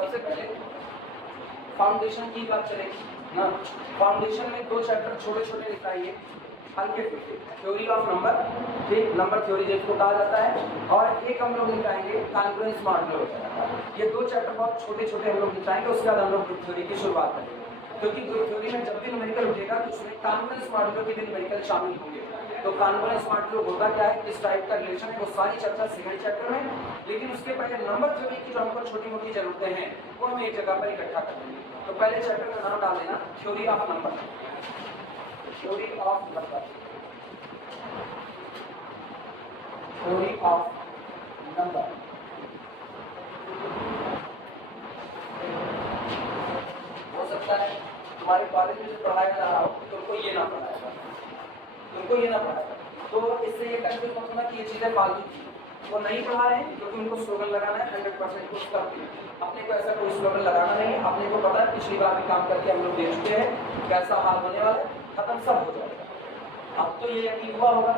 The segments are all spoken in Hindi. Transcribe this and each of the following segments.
सबसे पहले फाउंडेशन की बात करें ना। फाउंडेशन में 2 चैप्टर छोटे छोटे लिखाइए, हल्के फुल्के। थ्योरी ऑफ नंबर, ठीक, नंबर थ्योरी जिसको कहा जाता है, और एक हम लोग निकालेंगे कॉन्फ्लुएंस मॉडल। ये 2 चैप्टर बहुत छोटे छोटे हम लोग निकालेंगे, उसके बाद हम लोग ग्रुप थ्योरी की शुरुआत करेंगे। क्योंकि ग्रुप थ्योरी में जब भी न्यूमेरिकल उठेगा तो उसमें कॉन्फ्लुएंस मॉडल के भी न्यूमेरिकल शामिल होंगे। तो कॉन्फ्लुएंस मॉडल होता क्या है, किस टाइप का रिलेशन है, वो सारी चर्चा सेकंड चैप्टर में। लेकिन उसके पहले नंबर थ्योरी की जो हमको छोटी मोटी जरूरतें हैं वो हम एक जगह पर इकट्ठा कर लेंगे। तो पहले चैप्टर का नाम डाल देना theory of number. Theory of number, theory of number. हो सकता है तुम्हारे कॉलेज में जो पढ़ाया जा रहा हो तुमको ये ना पढ़ाएगा, तुमको ये ना पढ़ाएगा, तो इससे ये कंफ्यूज मत होना कि ये चीजें फालतू थी। वो नहीं पढ़ा रहे हैं क्योंकि उनको स्लोगन लगाना है 100% कुछ करते हैं। अपने को ऐसा कोई स्लोगन लगाना नहीं है। अपने को पता है पिछली बार भी काम करके हम लोग देख चुके हैं कैसा हाल होने वाला है, खत्म सब हो जाएगा। अब तो ये यकीन हुआ होगा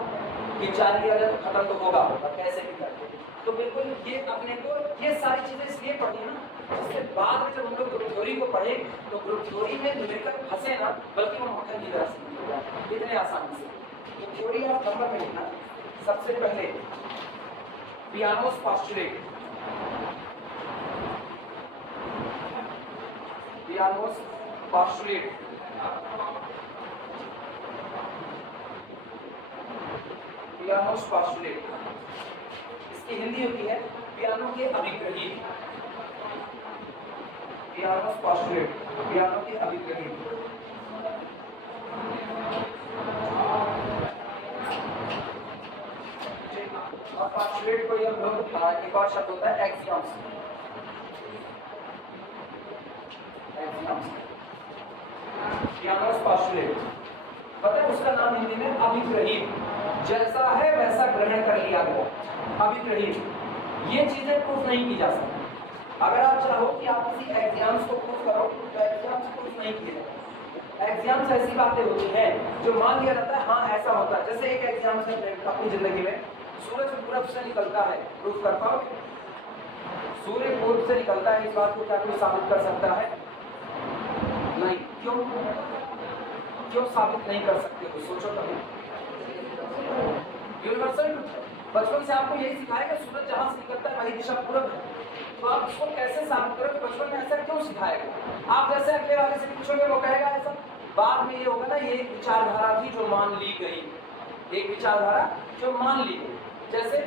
कि चार लिया जाए तो खत्म तो होगा कैसे भी करके। तो बिल्कुल ये अपने को ये सारी चीजें इसलिए पढ़ी ना, जिससे बाद में जब हम लोग ग्रुप थ्योरी को पढ़े तो ग्रुप थ्योरी में न्यूमेरिकल फंसे ना, बल्कि वो मक्खन की तरह से इतने आसानी से। तो थ्योरी ऑफ नंबर में लिखना सबसे पहले पियानोस पोस्टुलेट, पियानोस पोस्टुलेट, पियानोस पोस्टुलेट, इसकी हिंदी होती है पियानो के अभिग्रही। पियानोस पोस्टुलेट, पियानो के अभिग्रही। और पोस्टुलेट को हम लोग एक और शब्द होता है एक्सियम्स। एक्सियम्स, पियानोस पोस्टुलेट, पता है उसका नाम हिंदी में अभिग्रही, जैसा है वैसा ग्रहण कर लिया गया। अभिग्रही, ये चीजें प्रूफ नहीं की जा सकती। अगर आप चाहो कि आप किसी एग्जाम्स को प्रूफ करो तो एग्जाम्स प्रूफ नहीं किए जाते। एग्जाम्स ऐसी बातें होती हैं जो मान लिया जाता है हाँ ऐसा होता है। जैसे एक एग्जाम से अपनी जिंदगी में सूरज पूरब से निकलता है, प्रूफ कर पाओगे? सूर्य पूर्व से निकलता है, इस बात को क्या कोई साबित कर सकता है? नहीं। क्यों क्यों साबित नहीं कर सकते हो? सोचो कभी। यूनिवर्सल ट्रुथ, बचपन से आपको यही सिखाया कि सूरज जहां से निकलता है वही दिशा पूरब है। तो आप इसको कैसे साबित करोगे? बचपन में ऐसा क्यों सिखाएगा? आप जैसे अगले वाले से पूछोगे वो कहेगा ऐसा। बाद में ये होगा ना, ये एक विचारधारा थी जो मान ली गई, एक विचारधारा जो मान ली गई। जैसे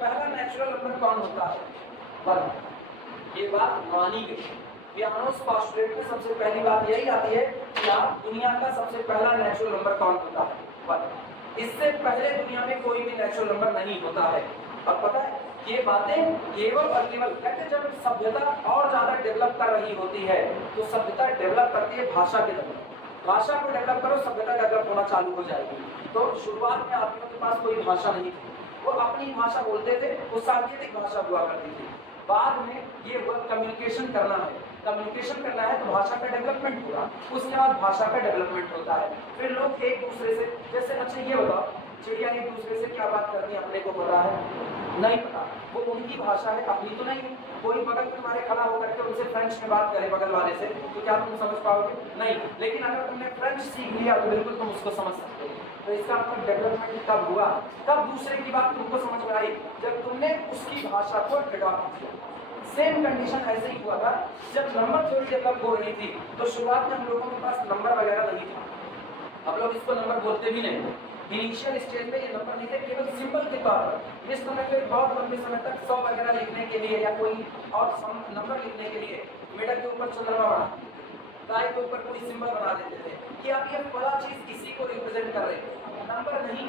पहला नेचुरल नंबर कौन होता है? 1। ये बात मानी गई। पियानोस पोस्टुलेट में सबसे पहली बात यही आती है कि आप दुनिया का सबसे पहला नेचुरल नंबर कौन होता है? 1। इससे पहले दुनिया में कोई भी नेचुरल नंबर नहीं होता है। और पता है ये बातें केवल और केवल कहते हैं जब सभ्यता और ज्यादा डेवलप कर रही होती है तो सभ्यता डेवलप करती है भाषा के द्वारा। भाषा को डेवलप करो, सभ्यता डेवलप होना चालू हो जाएगी। तो शुरुआत में आदमियों के पास कोई भाषा नहीं थी, वो अपनी भाषा बोलते थे, वो सांकेतिक भाषा हुआ करती थी। बाद में ये हुआ कम्युनिकेशन करना है, कम्युनिकेशन करना है तो भाषा का डेवलपमेंट होगा, उसके बाद भाषा का डेवलपमेंट होता है। फिर लोग एक दूसरे से, जैसे अच्छा ये बताओ चिड़िया एक दूसरे से क्या बात करती है अपने को पता है? नहीं पता। वो उनकी भाषा है, अपनी तो नहीं। कोई बगल में तुम्हारे खड़ा होकर के उनसे फ्रेंच में बात करे बगल वाले से तो क्या तुम समझ पाओगे? नहीं। लेकिन अगर तुमने फ्रेंच सीख लिया तो बिल्कुल तुम उसको समझ सकते हो। तो इसका मतलब डेवलपमेंट कब हुआ? तब दूसरे की बात तुमको समझ में आई जब तुमने उसकी भाषा को अडॉप्ट किया। सेम कंडीशन ऐसे ही हुआ था जब नंबर थ्योरी डेवलप हो रही थी। तो शुरुआत में हम लोगों के पास नंबर वगैरह नहीं था, हम लोग इसको नंबर बोलते भी नहीं। इनिशियल स्टेज में ये नंबर नहीं थे, केवल सिंबल के तौर पर। इस समय पे बहुत लंबे समय तक 100 वगैरह लिखने के लिए या कोई और नंबर लिखने के लिए मेडल के ऊपर चंद्रमा बना, गाय के ऊपर कोई सिंबल बना देते थे कि आप ये बड़ा चीज इसी को रिप्रेजेंट कर रहे हैं। नंबर नहीं,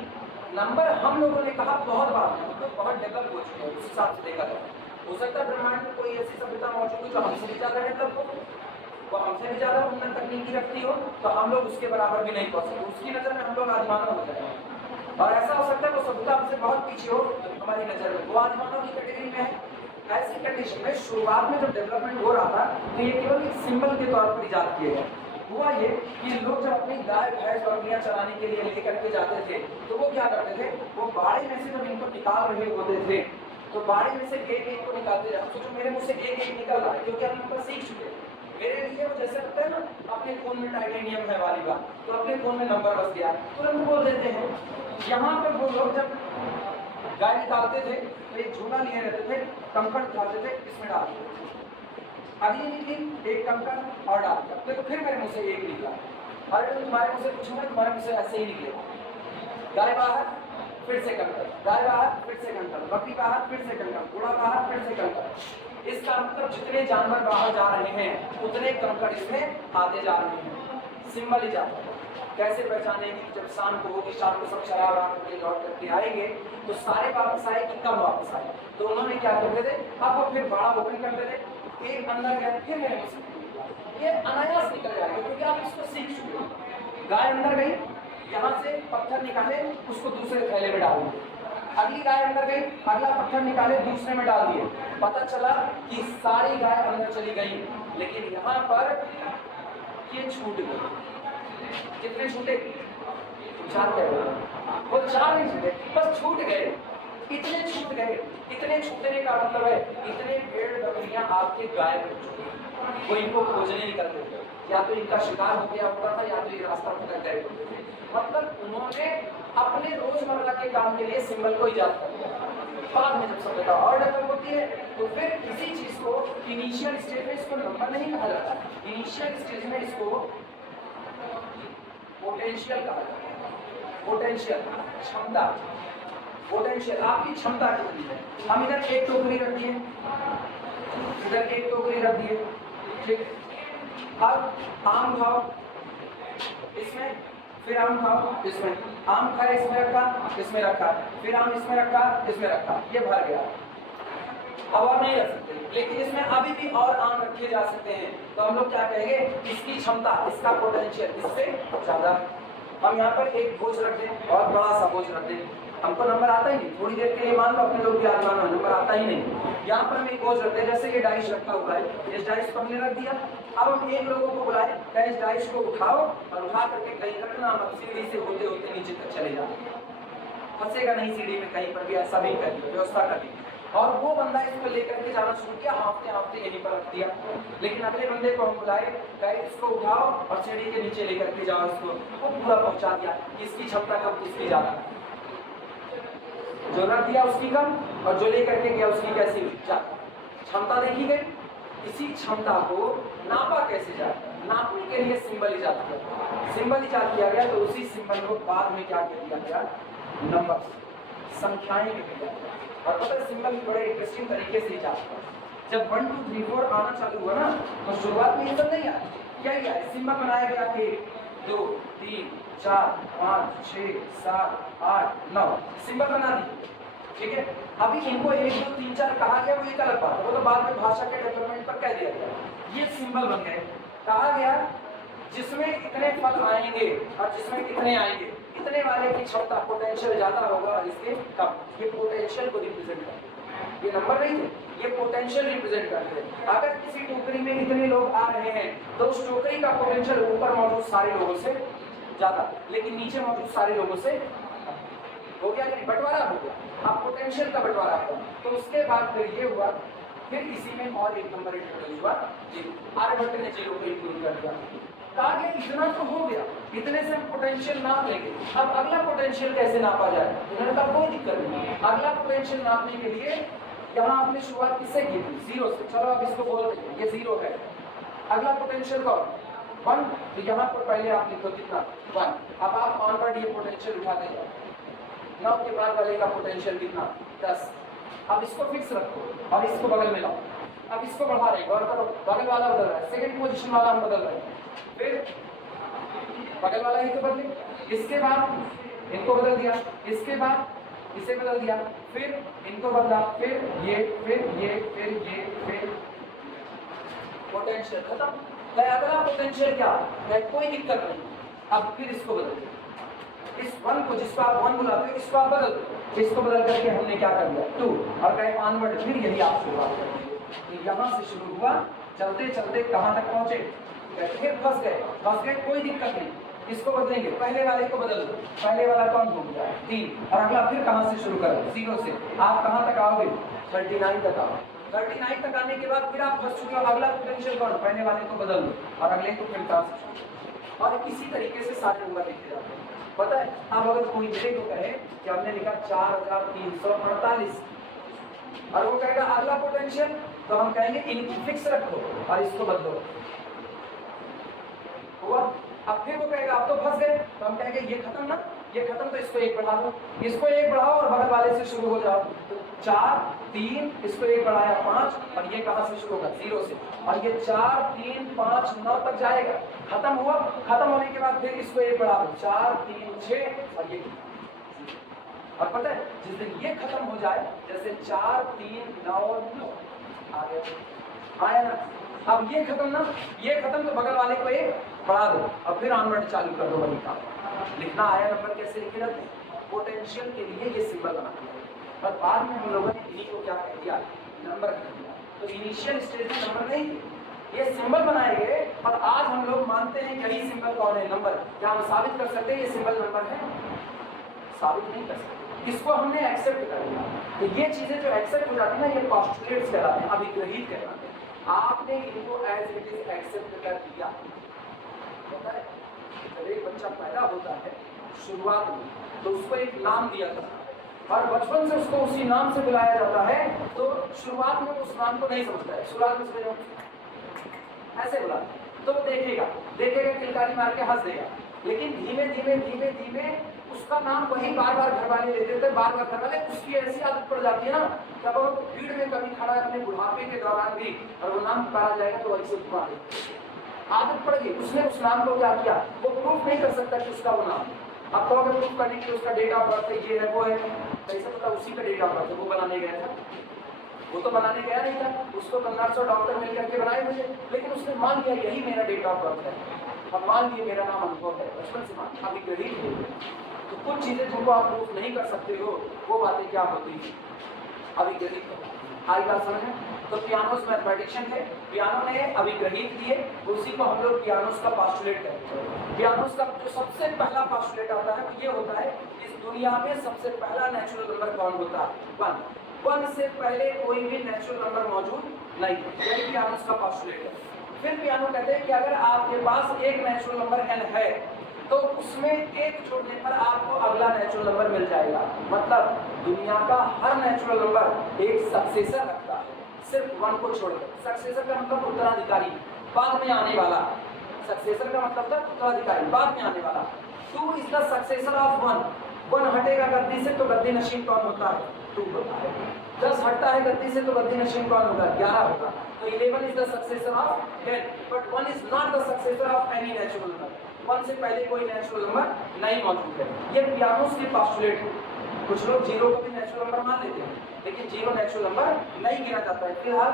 नंबर हम लोगों ने कहा बहुत बार है, तो बहुत डेवलप हो चुके हैं उस हिसाब से देखा जाए। हो सकता है ब्रह्मांड में कोई ऐसी सभ्यता मौजूद हो जो हमसे भी ज्यादा डेवलप हो, वो हमसे भी ज्यादा उन्नत तकनीकी रखती हो, तो हम लोग उसके बराबर भी नहीं पहुंच सकते। उसकी नजर में हम लोग आदिमानव हो जाएंगे। और ऐसा हो सकता है वो सभ्यता हमसे बहुत पीछे हो हमारी नजर में, वो आदिमानव की कैटेगरी में है। ऐसी कंडीशन में शुरुआत में जब डेवलपमेंट हो रहा था तो ये केवल एक सिंबल के तौर पर इजाद किए गए। हुआ ये कि लोग जब अपनी गाय भैंस बकरियां चराने के लिए लेकर के जाते थे तो वो क्या करते थे, वो बाड़े में से जब इनको निकाल रहे होते थे तो बाड़ी में से एक एक को निकालते जाओ। सोचो मेरे मुंह से एक एक निकल रहा है क्योंकि हम नंबर सीख चुके हैं। मेरे लिए वो जैसे लगता है ना अपने खून में टाइटेनियम है वाली बात, तो अपने खून में नंबर बस गया तुरंत बोल देते हैं। यहाँ पर वो लोग जब गाय निकालते थे तो एक झूला लिए रहते थे, कंकड़ उठाते थे, इसमें डालते थे, अगली निकली एक कंकड़ और डाल दिया, तो फिर मेरे मुंह से एक निकला। अरे तुम्हारे मुंह से पूछूंगा तुम्हारे मुंह से ऐसे ही निकलेगा। गाय बाहर फिर से कंकड़, गाय बाहर फिर से कंकड़, बकरी बाहर फिर से कंकड़, घोड़ा बाहर फिर से कंकड़। इसका मतलब जितने जानवर बाहर जा रहे हैं उतने कंकड़ इसमें आते जा रहे हैं। सिंबल ही जाता है। कैसे पहचानेंगे कि जब शाम को होगी, शाम को सब शराब करके लौट करके आएंगे तो सारे वापस आए कि कम वापस आए। तो उन्होंने क्या करते थे, अब वो फिर बड़ा ओपन करते थे, एक अंदर गया फिर मेरे मुंह से ये अनायास निकल जाएगा क्योंकि आप इसको सीख चुके हो। गाय अंदर गई, यहाँ से पत्थर निकाले उसको दूसरे थैले में डाल दिए, अगली गाय अंदर गई, अगला पत्थर निकाले दूसरे में डाल दिए, पता चला कि सारी गाय अंदर चली गई। लेकिन यहाँ पर ये छूट गई। कितने छूटे? चार कह रहे हो, वो चार नहीं छूटे, बस छूट गए। इतने छूट गए, इतने छूटने का मतलब है इतने भेड़ बकरियां आपके गायब हो चुकी, वो इनको खोजने निकलते थे, या तो इनका शिकार हो गया होता था या तो ये रास्ता भटक गए होते थे। मतलब उन्होंने अपने रोजमर्रा के काम के लिए सिंबल को इजाद कर दिया। बाद में जब सभ्यता और डेवलप होती है तो फिर किसी चीज को इनिशियल स्टेज में इसको नंबर नहीं कहा जाता, इनिशियल स्टेज में इसको पोटेंशियल कहा जाता है। पोटेंशियल क्षमता, पोटेंशियल आपकी क्षमता कितनी है। हम इधर एक टोकरी रख दिए, इधर एक टोकरी रख दिए, ठीक। अब आम खाओ इसमें, फिर आम खाओ इसमें, आम खाए इसमें रखा, इसमें रखा, फिर आम इसमें रखा, इसमें रखा, ये भर गया। अब और नहीं रख सकते, लेकिन इसमें अभी भी और आम रखे जा सकते हैं। तो हम लोग क्या कहेंगे, इसकी क्षमता, इसका पोटेंशियल इससे ज्यादा है। हम यहाँ पर एक बोझ रख दें और बड़ा सा बोझ रख दें, हमको नंबर आता ही नहीं। थोड़ी देर के लिए मान लो अपने लोग भी आज मानो नंबर आता ही नहीं। यहाँ पर हम एक बोझ रखते हैं, जैसे ये डाइस रखा हुआ है, इस डाइस को हमने रख दिया। अब हम एक लोगों को बुलाए, इस डाइस को उठाओ और उठा करके कहीं रखना मत, सीढ़ी से होते होते नीचे तक चले जाओ, फंसेगा नहीं सीढ़ी में कहीं पर भी, ऐसा भी करिए, व्यवस्था करिए। और वो बंदा इसको लेकर के जाना शुरू किया, हाँफते हाँफते यहीं पर रख दिया। लेकिन अगले बंदे को हम बुलाए, कहे इसको उठाओ और सीढ़ी के नीचे लेकर के जाओ इसको, वो पूरा पहुंचा दिया। इसकी क्षमता कम, इसकी ज्यादा। जो रख दिया उसकी कम और जो लेकर के गया उसकी कैसी क्षमता देखी गई। इसी क्षमता को नापा कैसे जाता है, नापने के लिए सिंबल इजाद किया, सिंबल इजाद किया गया। तो उसी सिंबल को बाद में क्या किया गया, नंबर, संख्याएं लिखी जाती। और पता है सिंबल बड़े इंटरेस्टिंग तरीके से इजाद हुआ। जब 1 2 3 4 आना चालू हुआ ना तो शुरुआत में ये सब नहीं आया, क्या किया, सिंबल बनाया गया 1 2 3 4 5 6 7 8 9 सिंबल बना दिए, ठीक है। अभी इनको 1 2 3 4 कहा गया, वो एक अलग बात है, वो तो बाद में भाषा के डेवलपमेंट पर कह दिया गया। ये सिंबल बन गए, कहा गया जिसमें इतने फल आएंगे और जिसमें कितने आएंगे, इतने वाले की क्षमता, पोटेंशियल ज्यादा होगा और इसके कम। ये पोटेंशियल को रिप्रेजेंट करते हैं, ये नंबर नहीं थे, ये पोटेंशियल रिप्रेजेंट करते हैं। अगर किसी टोकरी में इतने लोग आ रहे हैं तो उस टोकरी का पोटेंशियल ऊपर मौजूद सारे लोगों से ज्यादा, लेकिन नीचे मौजूद सारे लोगों से हो गया कि बंटवारा हो गया। अब पोटेंशियल का बंटवारा हुआ तो उसके बाद फिर ये हुआ, फिर इसी में और एक नंबर इंट्रोड्यूस हुआ, आर्यभट्ट ने 0 को इंक्लूड कर दिया। कहा गया इतना तो हो गया, इतने से हम पोटेंशियल नाप लेंगे, अब अगला पोटेंशियल कैसे नापा जाए। उन्होंने कहा कोई दिक्कत नहीं, अगला पोटेंशियल नापने के लिए यहाँ आपने शुरुआत किससे की थी, 0 से। चलो अब इसको बोल देंगे ये 0 है, अगला पोटेंशियल कौन, 1। तो यहाँ पर पहले आप लिखो कितना, 1। अब आप ऑनवर्ड ये पोटेंशियल उठा देंगे, 9 के बाद वाले का पोटेंशियल कितना, 10। अब इसको फिक्स रखो और इसको बगल में लाओ। अब इसको बढ़ा रहे, गौर करो, बगल वाला बदल रहा है, सेकंड पोजीशन वाला हम बदल रहे हैं, फिर बगल वाला ही तो बदले, इसके बाद इनको बदल दिया, इसके बाद इसे बदल दिया, फिर इनको बदला, फिर ये, फिर ये, फिर ये, फिर पोटेंशियल खत्म। अगला पोटेंशियल क्या है, कोई दिक्कत नहीं। अब फिर इसको बदल दिया, इस 1 को जिसको आप 1 बुलाते हो इसको आप बदल दो, इसको बदल करके हमने क्या कर दिया 2, और कहे ऑनवर्ड, फिर यही आप शुरुआत करेंगे। तो यहाँ से शुरू हुआ, चलते चलते कहाँ तक पहुंचे, फिर फंस गए, कोई दिक्कत नहीं, इसको बदलेंगे, पहले वाले को बदल दो, पहले वाला कौन हो गया 3, और अगला फिर कहाँ से शुरू करो, 0 से। आप कहाँ तक आओगे, 39 तक आओ। 39 तक आने के बाद फिर आप फंस चुके हो, अगला पोटेंशियल कौन, पहले वाले को बदल दो और अगले को फिर ट्रांस, और इसी तरीके से सारे नंबर लिखे जाते हैं। पता है, अब अगर कोई मेरे को कहे कि हमने लिखा 4348 और वो कहेगा अगला पोटेंशियल, तो हम कहेंगे इनको फिक्स रखो और इसको बदलो, हुआ। अब फिर वो कहेगा अब तो फंस गए, तो हम कहेंगे ये खत्म ना, ये खत्म, तो इसको एक बढ़ा दो, इसको एक बढ़ाओ और बगल वाले से शुरू हो जाओ। तो 4 3, इसको एक बढ़ाया 5, और ये कहां से शुरू होगा, 0 से, और ये 4 3 5 9 तक जाएगा। खत्म हुआ, खत्म होने के बाद फिर इसको एक बढ़ा दो, 4 3 6, और ये, और पता है जिस दिन ये खत्म हो जाए, जैसे 4 3 9 9 आ गया, आया ना। अब ये खत्म ना, ये खत्म, तो बगल वाले को एक बढ़ा दो और फिर ऑनवर्ड चालू कर दो, वही काम। लिखना आया नंबर कैसे लिखे जाते हैं, पोटेंशियल के लिए ये सिंबल बना दिया, और बाद में हम लोगों ने इन्हीं को क्या कह दिया, नंबर कह दिया। तो इनिशियल स्टेज में नंबर नहीं थे, ये सिंबल बनाए गए, और आज हम लोग मानते हैं यही सिंबल कौन है, नंबर। क्या हम साबित कर सकते हैं ये सिंबल नंबर है? साबित नहीं कर सकते, इसको हमने एक्सेप्ट कर लिया। तो ये चीजें जो एक्सेप्ट हो जाती है ना, ये पोस्टुलेट्स कहलाते हैं, अभिग्रहित कहलाते हैं। आपने इनको एज इट इज एक्सेप्ट कर दिया। पता है, जब एक बच्चा पैदा होता है शुरुआत में, तो उसको एक नाम दिया जाता है, और बचपन से उसको उसी नाम से बुलाया जाता है। तो शुरुआत में उस नाम को नहीं समझता है, शुरुआत में ऐसे बुला, तो वो देखेगा किलकारी मार के हंस देगा, लेकिन धीमे धीमे धीमे धीमे उसका नाम वही बार बार घर वाले लेते थे, बार बार घर वाले, उसकी ऐसी आदत पड़ जाती है ना, जब वो भीड़ में कभी खड़ा है अपने बुढ़ापे के दौरान भी, और वो नाम पुकारा जाएगा तो वैसे पुकारे, आदत पड़ गई। उसने उस नाम को क्या किया, वो प्रूफ नहीं कर सकता कि उसका वो नाम, अब तो अगर प्रूफ करने के लिए उसका डेट ऑफ बर्थ है, ये है वो है, कैसे पता उसी का डेट ऑफ बर्थ है, वो बनाने गया था, वो तो बनाने गया नहीं था, उसको नर्स और डॉक्टर मिल करके बनाए हुए थे, लेकिन उसने मान लिया यही मेरा डेट ऑफ बर्थ है, अब मान लिए मेरा नाम अनुभव है, बचपन से मान, अभी ग्रहित हो गए। तो कुछ चीजें जिनको आप प्रूफ नहीं कर सकते हो, वो बातें क्या होती है, अभी ग्रहित। आई बात समझ में? तो पियानोस मैथमेटिशियन है, पियानो ने अभिग्रहित दिए, उसी को हम लोग पियानोस का पोस्टुलेट कहते हैं। पियानोस का जो सबसे पहला पोस्टुलेट आता है वो ये होता है, इस दुनिया में सबसे पहला नेचुरल नंबर कौन होता है, 1 से पहले कोई भी नेचुरल नंबर मौजूद नहीं, यही पियानोस का पोस्टुलेट है। फिर पियानो कहते हैं कि अगर आपके पास एक नेचुरल नंबर n है, तो उसमें एक जोड़ने पर आपको अगला नेचुरल नंबर मिल जाएगा। मतलब दुनिया का हर नेचुरल नंबर एक सक्सेसर रखता है, सिर्फ 1 को छोड़कर। सक्सेसर का मतलब उत्तराधिकारी, बाद में आने वाला। सक्सेसर का मतलब था उत्तराधिकारी, बाद में आने वाला। 2 इज द सक्सेसर ऑफ 1 हटेगा गद्दी से तो गद्दी नशीन कौन होता है, 2 होता है। 10 हटता है गद्दी से तो गद्दी नशीन कौन होगा, 11 होगा। तो 11 is the successor of 10, but 1 is not the successor of any natural number. 1 से पहले कोई नेचुरल नंबर नहीं मौजूद है। ये पियानोस के पोस्टुलेट है। कुछ लोग 0 को भी नेचुरल नंबर मान लेते हैं, लेकिन 0 नेचुरल नंबर नहीं गिना जाता है, फिलहाल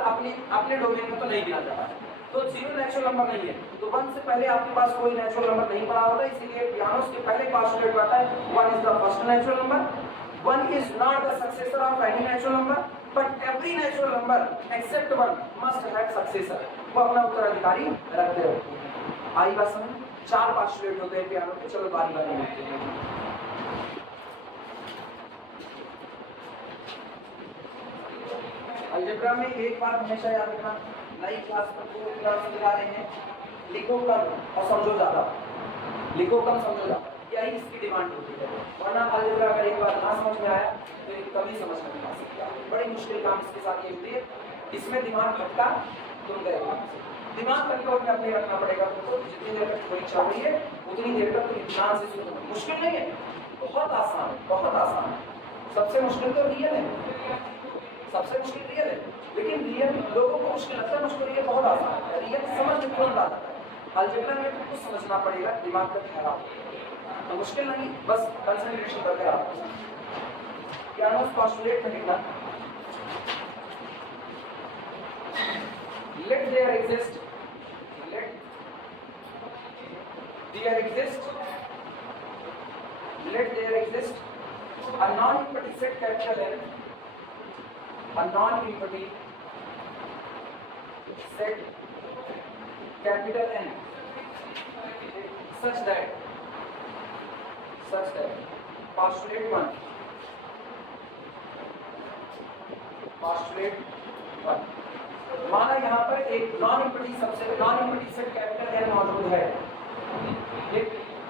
अपने डोमेन में तो नहीं गिना जाता है। तो 0 नेचुरल नंबर नहीं है, तो 1 से पहले आपके पास कोई नेचुरल नंबर नहीं पड़ा होता, इसीलिए पियानोस के पहले पोस्टुलेट आता है 1 is the first natural number. 1 is not the successor of any natural number, but every natural number except 1 must have successor। वो अपना उत्तराधिकारी रखते रहते हैं। आई बात समझ? 4 पोस्टुलेट होते हैं पियानो के, चलो बारी बारी देखते हैं। अलजेब्रा में एक बात हमेशा याद रखना, नई क्लास में पूरी क्लास सिखा रहे हैं, लिखो कम और समझो ज्यादा, लिखो कम समझो ज्यादा, यही इसकी डिमांड होती है। वरना अलजेब्रा अगर एक बार ना समझ में आया तो कभी समझ में नहीं आ सकता। बड़ी मुश्किल काम इसके साथ ये होती है, इसमें दिमाग भटका तुम गए, दिमाग कंट्रोल में अपने रखना पड़ेगा तुमको। जितनी देर तक परीक्षा हो रही है उतनी देर तक तुम इत्मीनान से सुनो। मुश्किल नहीं है, बहुत आसान है, बहुत आसान है। सबसे मुश्किल तो रियल है, सबसे मुश्किल रियल है, लेकिन रियल लोगों को मुश्किल लगता है, मुझको रियल बहुत आसान है। रियल समझ में तुरंत आता है, अलजेब्रा में तुमको समझना पड़ेगा, दिमाग का ठहराव, तो मुश्किल नहीं, बस कंसंट्रेशन करके आप पियानोस पोस्टुलेट में लिखना, let there exist a non-empty set capital N, a non-empty set capital N such that postulate 1 postulate 1। माना यहाँ पर एक नॉन इम्पीडिंग सेट कैपिटल N मौजूद है, ठीक,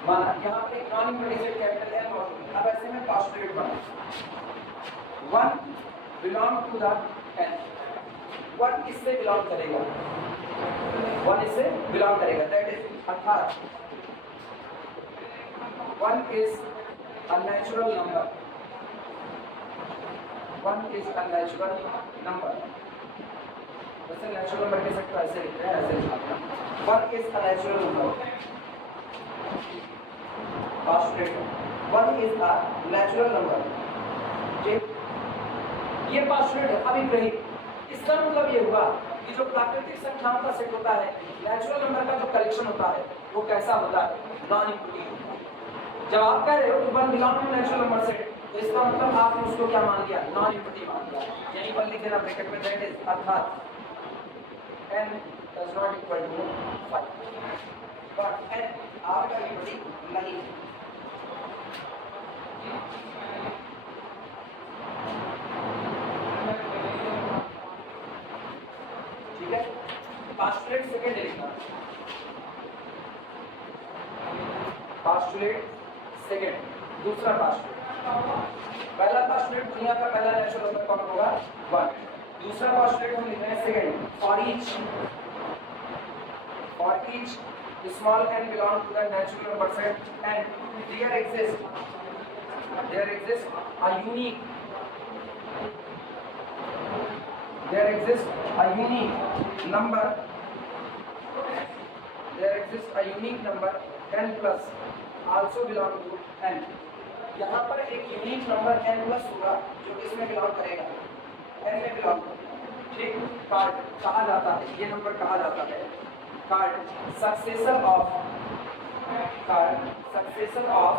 माना यहाँ पर एक नॉन इम्पीडिंग सेट कैपिटल N मौजूद है। अब ऐसे में postulate 1 belong to the N, 1 इससे बिलोंग करेगा, 1 इससे बिलोंग करेगा, दैट इज अर्थात 1 is a natural number, 1 is a natural number, वैसे नेचुरल नंबर के सेट को ऐसे लिखते हैं, ऐसे लिखते हैं 1 is a natural number, postulate 1 is a natural number, ठीक, ये postulate है। अभी कहीं इसका मतलब ये हुआ कि जो प्राकृतिक संख्याओं का सेट होता है, नेचुरल नंबर का जो कलेक्शन होता है वो कैसा होता है, नॉन इम्पीडिंग। जब आप कह रहे हो कि 1 belong to natural number set, तो इसका मतलब आपने उसको क्या मान लिया, नॉन इम्पीडिंग मान लिया। यहीं पर लिख देना ब्रैकेट में, दैट इज अर्थात n does not equal to 5, but n आपका इम्पीडिंग नहीं। ठीक है, postulate सेकंड लिखना, postulate सेकंड, दूसरा postulate। पहला postulate दुनिया का पहला नेचुरल नंबर कौन होगा, 1। दूसरा postulate हम लिख रहे हैं second, for each small n belong to the natural number set and there exists a unique number n plus also belong to n। यहाँ पर एक यूनिक नंबर n प्लस होगा जो इसमें बिलोंग करेगा, n में बिलोंग, ठीक, कार्ड कहा जाता है, ये नंबर कहा जाता है कार्ड सक्सेसर ऑफ भाई, card successor of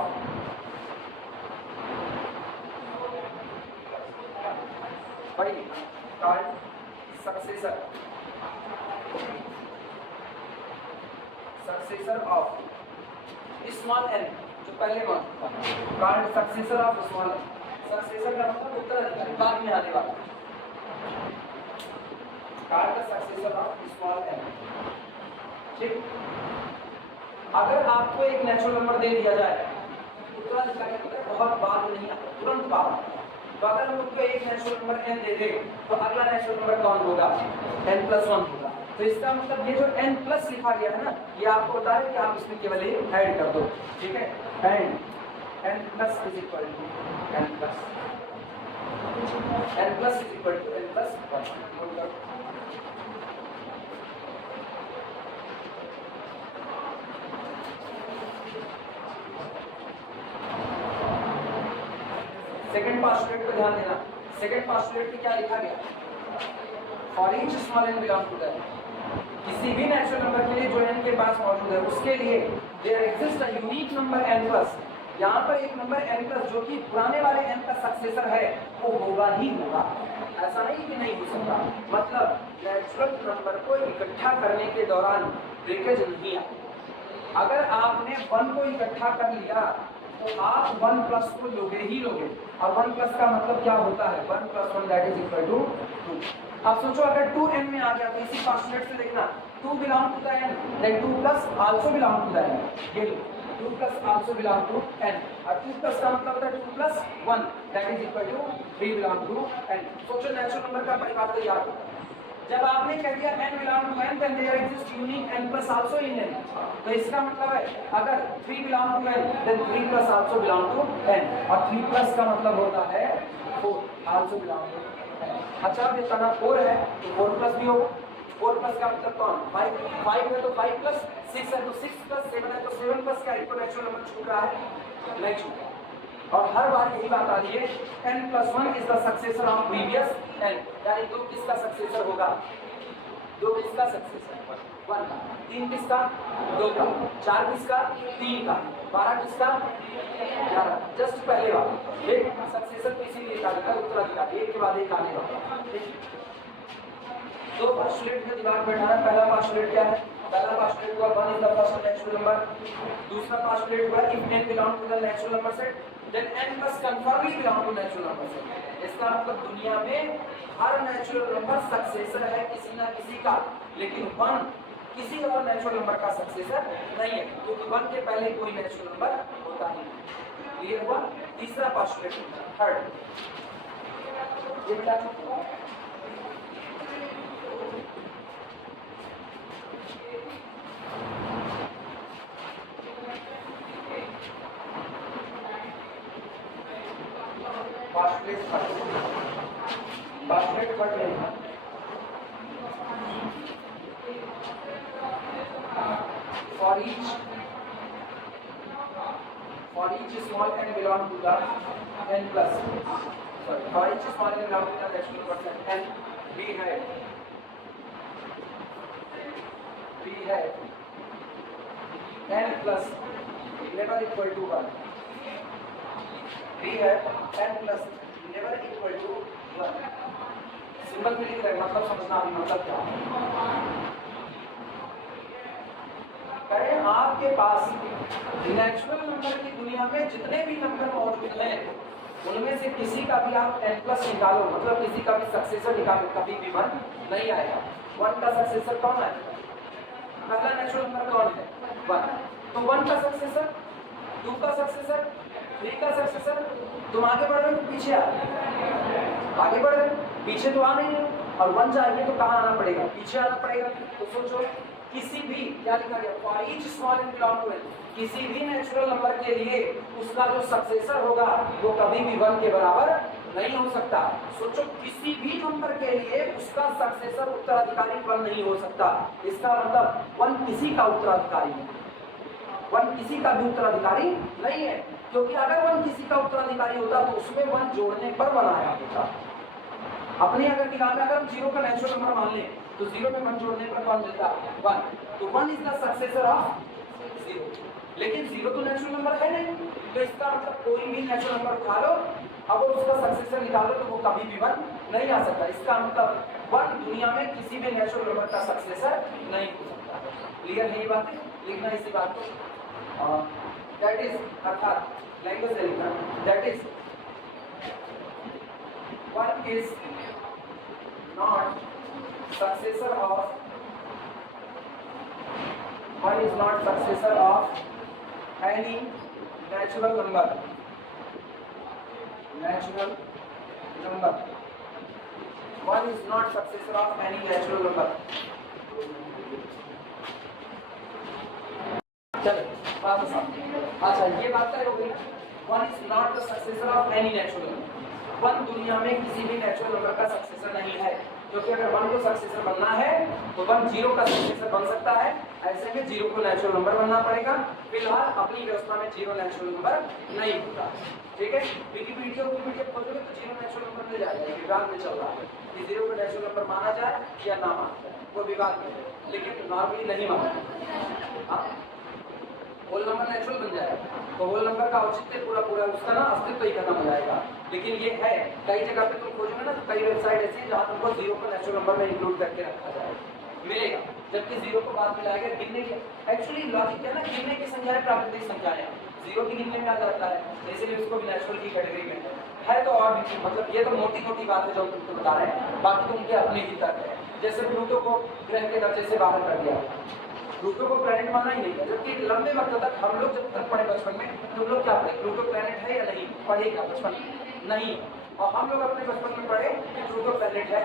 small n, जो पहले मान card successor of small n, successor का मतलब उत्तराधिकारी, बाद में आने वाला, कार्ड का सक्सेसर ऑफ स्मॉल n, ठीक। अगर आपको एक नेचुरल नंबर दे दिया जाए, उत्तराधिकारी मतलब बहुत बाद नहीं आता, तुरंत बाद। तो अगर हम उसको एक नेचुरल नंबर n दे दें, तो अगला नेचुरल नंबर कौन होगा, n प्लस 1 होगा। तो इसका मतलब ये जो n प्लस लिखा गया है ना, ये आपको बता रहे कि आप इसमें केवल एक ऐड कर दो, ठीक है, and n plus is equal to n plus is equal to n plus 1। Second postulate पे ध्यान देना, सेकंड postulate पे क्या लिखा गया, for each small n belong to the, किसी भी नेचुरल नंबर के लिए जो n के पास मौजूद है उसके लिए there exist a unique number n plus. यहाँ पर एक नंबर n प्लस जो कि पुराने वाले n का सक्सेसर है वो होगा ही होगा, ऐसा नहीं कि नहीं हो सकता। मतलब नेचुरल नंबर को इकट्ठा करने के दौरान ब्रेकेज नहीं आए। अगर आपने 1 को इकट्ठा कर लिया तो आप 1 प्लस को लोगे ही लोगे, और 1 प्लस का मतलब क्या होता है, 1 plus 1 that is equal to 2। अब सोचो अगर 2n में आ गया तो इसी postulate से देखना, 2 belong to the n, then 2 plus also belong to the n, ये 2 plus also belong to n, और 2 प्लस का मतलब होता है 2 plus 1 that is equal to 3 belong to n। सोचो नेचुरल नंबर का परिवार तैयार होगा। जब आपने कह दिया n belong to n, then there exist unique n plus also in n, तो इसका मतलब है अगर 3 belong to n, then 3 plus also belong to n, और 3 प्लस का मतलब होता है 4 आल्सो बिलोंग टू n। अच्छा, अब ये तना 4 है तो 4 प्लस भी होगा, 4 प्लस का मतलब कौन, 5 है तो 5 प्लस, 6 है तो 6 प्लस, 7 है तो 7 प्लस, क्या इसको नेचुरल नंबर छूट रहा है, नहीं छूट रहा। और हर बार यही बात आ रही है, n plus 1 is the successor of previous n, यानी 2 किसका सक्सेसर होगा, 2 किसका सक्सेसर, 1 का, 3 किसका, 2 का, 4 किसका, 3 का, 12 किसका, 11। जस्ट पहले बात एक सक्सेसर को इसीलिए कहा जाता है उत्तराधिकारी, एक के बाद एक आने वाला, ठीक। दो postulate में दिमाग बैठाना, पहला postulate क्या है, पहला postulate हुआ 1 is the first natural number, दूसरा postulate हुआ if n belong to the natural number set, then n plus confirmly belong to natural number. इसका मतलब दुनिया में हर नेचुरल नंबर सक्सेसर है किसी ना किसी का, लेकिन 1 किसी और नेचुरल नंबर का सक्सेसर नहीं है, क्योंकि 1 के पहले कोई नेचुरल नंबर होता नहीं। क्लियर हुआ? तीसरा पोस्टुलेट, थर्ड, ये क्या है? पोस्टुलेट पढ़ लेना। For each small n belong to the n plus, sorry, for each small n belong to the natural number n, we have n plus never equal to 1, we have n plus never equal to 1। Symbol में लिख रहे हैं, मतलब समझना अभी मतलब क्या है। कहें आपके पास नेचुरल नंबर की दुनिया में जितने भी नंबर मौजूद हैं उनमें से किसी का भी आप n प्लस निकालो, मतलब किसी का भी सक्सेसर निकालो, कभी भी 1 नहीं आएगा। 1 का सक्सेसर कौन है? पहला नेचुरल नंबर कौन है? 1। तो 1 का सक्सेसर, 2 का सक्सेसर, 3 का सक्सेसर। तुम आगे बढ़ रहे हो तो पीछे आ रहे हो, आगे बढ़ रहे हो, पीछे तो आ नहीं है। और 1 चाहिए तो कहाँ आना पड़ेगा? पीछे आना पड़ेगा। तो सोचो किसी भी, क्या लिखा गया? For each small n belong to n, किसी भी नेचुरल नंबर के लिए उसका जो सक्सेसर होगा वो कभी भी 1 के बराबर नहीं हो सकता। सोचो किसी भी नंबर के लिए उसका सक्सेसर उत्तराधिकारी 1 नहीं हो सकता। इसका मतलब 1 किसी का उत्तराधिकारी नहीं, 1 किसी का भी उत्तराधिकारी नहीं है, क्योंकि अगर 1 किसी का उत्तराधिकारी होता तो उसमें 1 जोड़ने पर बनाया होता। अपने अगर निकाल में अगर हम 0 का नेचुरल नंबर मान लें तो 0 में 1 जोड़ने पर कौन मिलता? 1। तो 1 इज द सक्सेसर ऑफ 0, लेकिन 0 तो नेचुरल नंबर है नहीं, तो इसका मतलब कोई भी नेचुरल नंबर उठा लो, अगर उसका सक्सेसर निकालो तो वो कभी भी 1 नहीं आ सकता। इसका मतलब 1 दुनिया में किसी भी नेचुरल नंबर का सक्सेसर नहीं हो सकता। क्लियर है ये बात? लिखना इसी बात को, दैट इज, अर्थात लैंग्वेज से लिखना, that is 1 is not successor of 1 is not successor of any natural number, natural number 1 is not successor of any natural number। चलो बात समझ, अच्छा ये बात तय हो गई। 1 is not the successor of any natural number, 1 दुनिया में किसी भी नेचुरल नंबर का सक्सेसर नहीं है, क्योंकि अगर 1 को सक्सेसर बनना है तो 1 0 का सक्सेसर बन सकता है। ऐसे में 0 को नेचुरल नंबर बनना पड़ेगा। फिलहाल अपनी व्यवस्था में 0 नेचुरल नंबर नहीं होता। ठीक है, विकिपीडिया को पीडीएफ खोलोगे तो 0 नेचुरल नंबर मिल जाएगा। विभाग में चल रहा है कि 0 को नेचुरल नंबर माना जाए या ना माना जाए, वो विभाग में, लेकिन नॉर्मली नहीं माना। होल नंबर नेचुरल बन जाएगा तो होल नंबर का औचित्य पूरा उसका ना अस्तित्व ही खत्म हो जाएगा। लेकिन ये है कई जगह पे तुम खोजोगे ना तो कई वेबसाइट ऐसी है जहाँ तुमको 0 को नेचुरल नंबर में इंक्लूड करके रखा जाएगा, मिलेगा, जबकि 0 को बाद में लाएगा गिनने की। एक्चुअली लॉजिक क्या है ना, गिनने की संख्या है प्राकृतिक संख्या है, 0 की गिनने में आ जाता है, इसलिए उसको भी नेचुरल की कैटेगरी में है। तो और भी मतलब ये तो मोटी मोटी बात है जो तुमको बता रहे हैं, बाकी तो उनके अपने ही तर्क है। जैसे प्लूटो को ग्रह के दर्जे से बाहर कर दिया, प्लूटो को प्लैनेट माना ही नहीं है, जबकि लंबे वक्त तक हम लोग जब तक पढ़े बचपन में तुम लोग क्या पढ़े, प्लूटो प्लैनेट है या नहीं पढ़े क्या बचपन नहीं, और हम लोग अपने बचपन में पढ़े कि प्लूटो प्लैनेट है,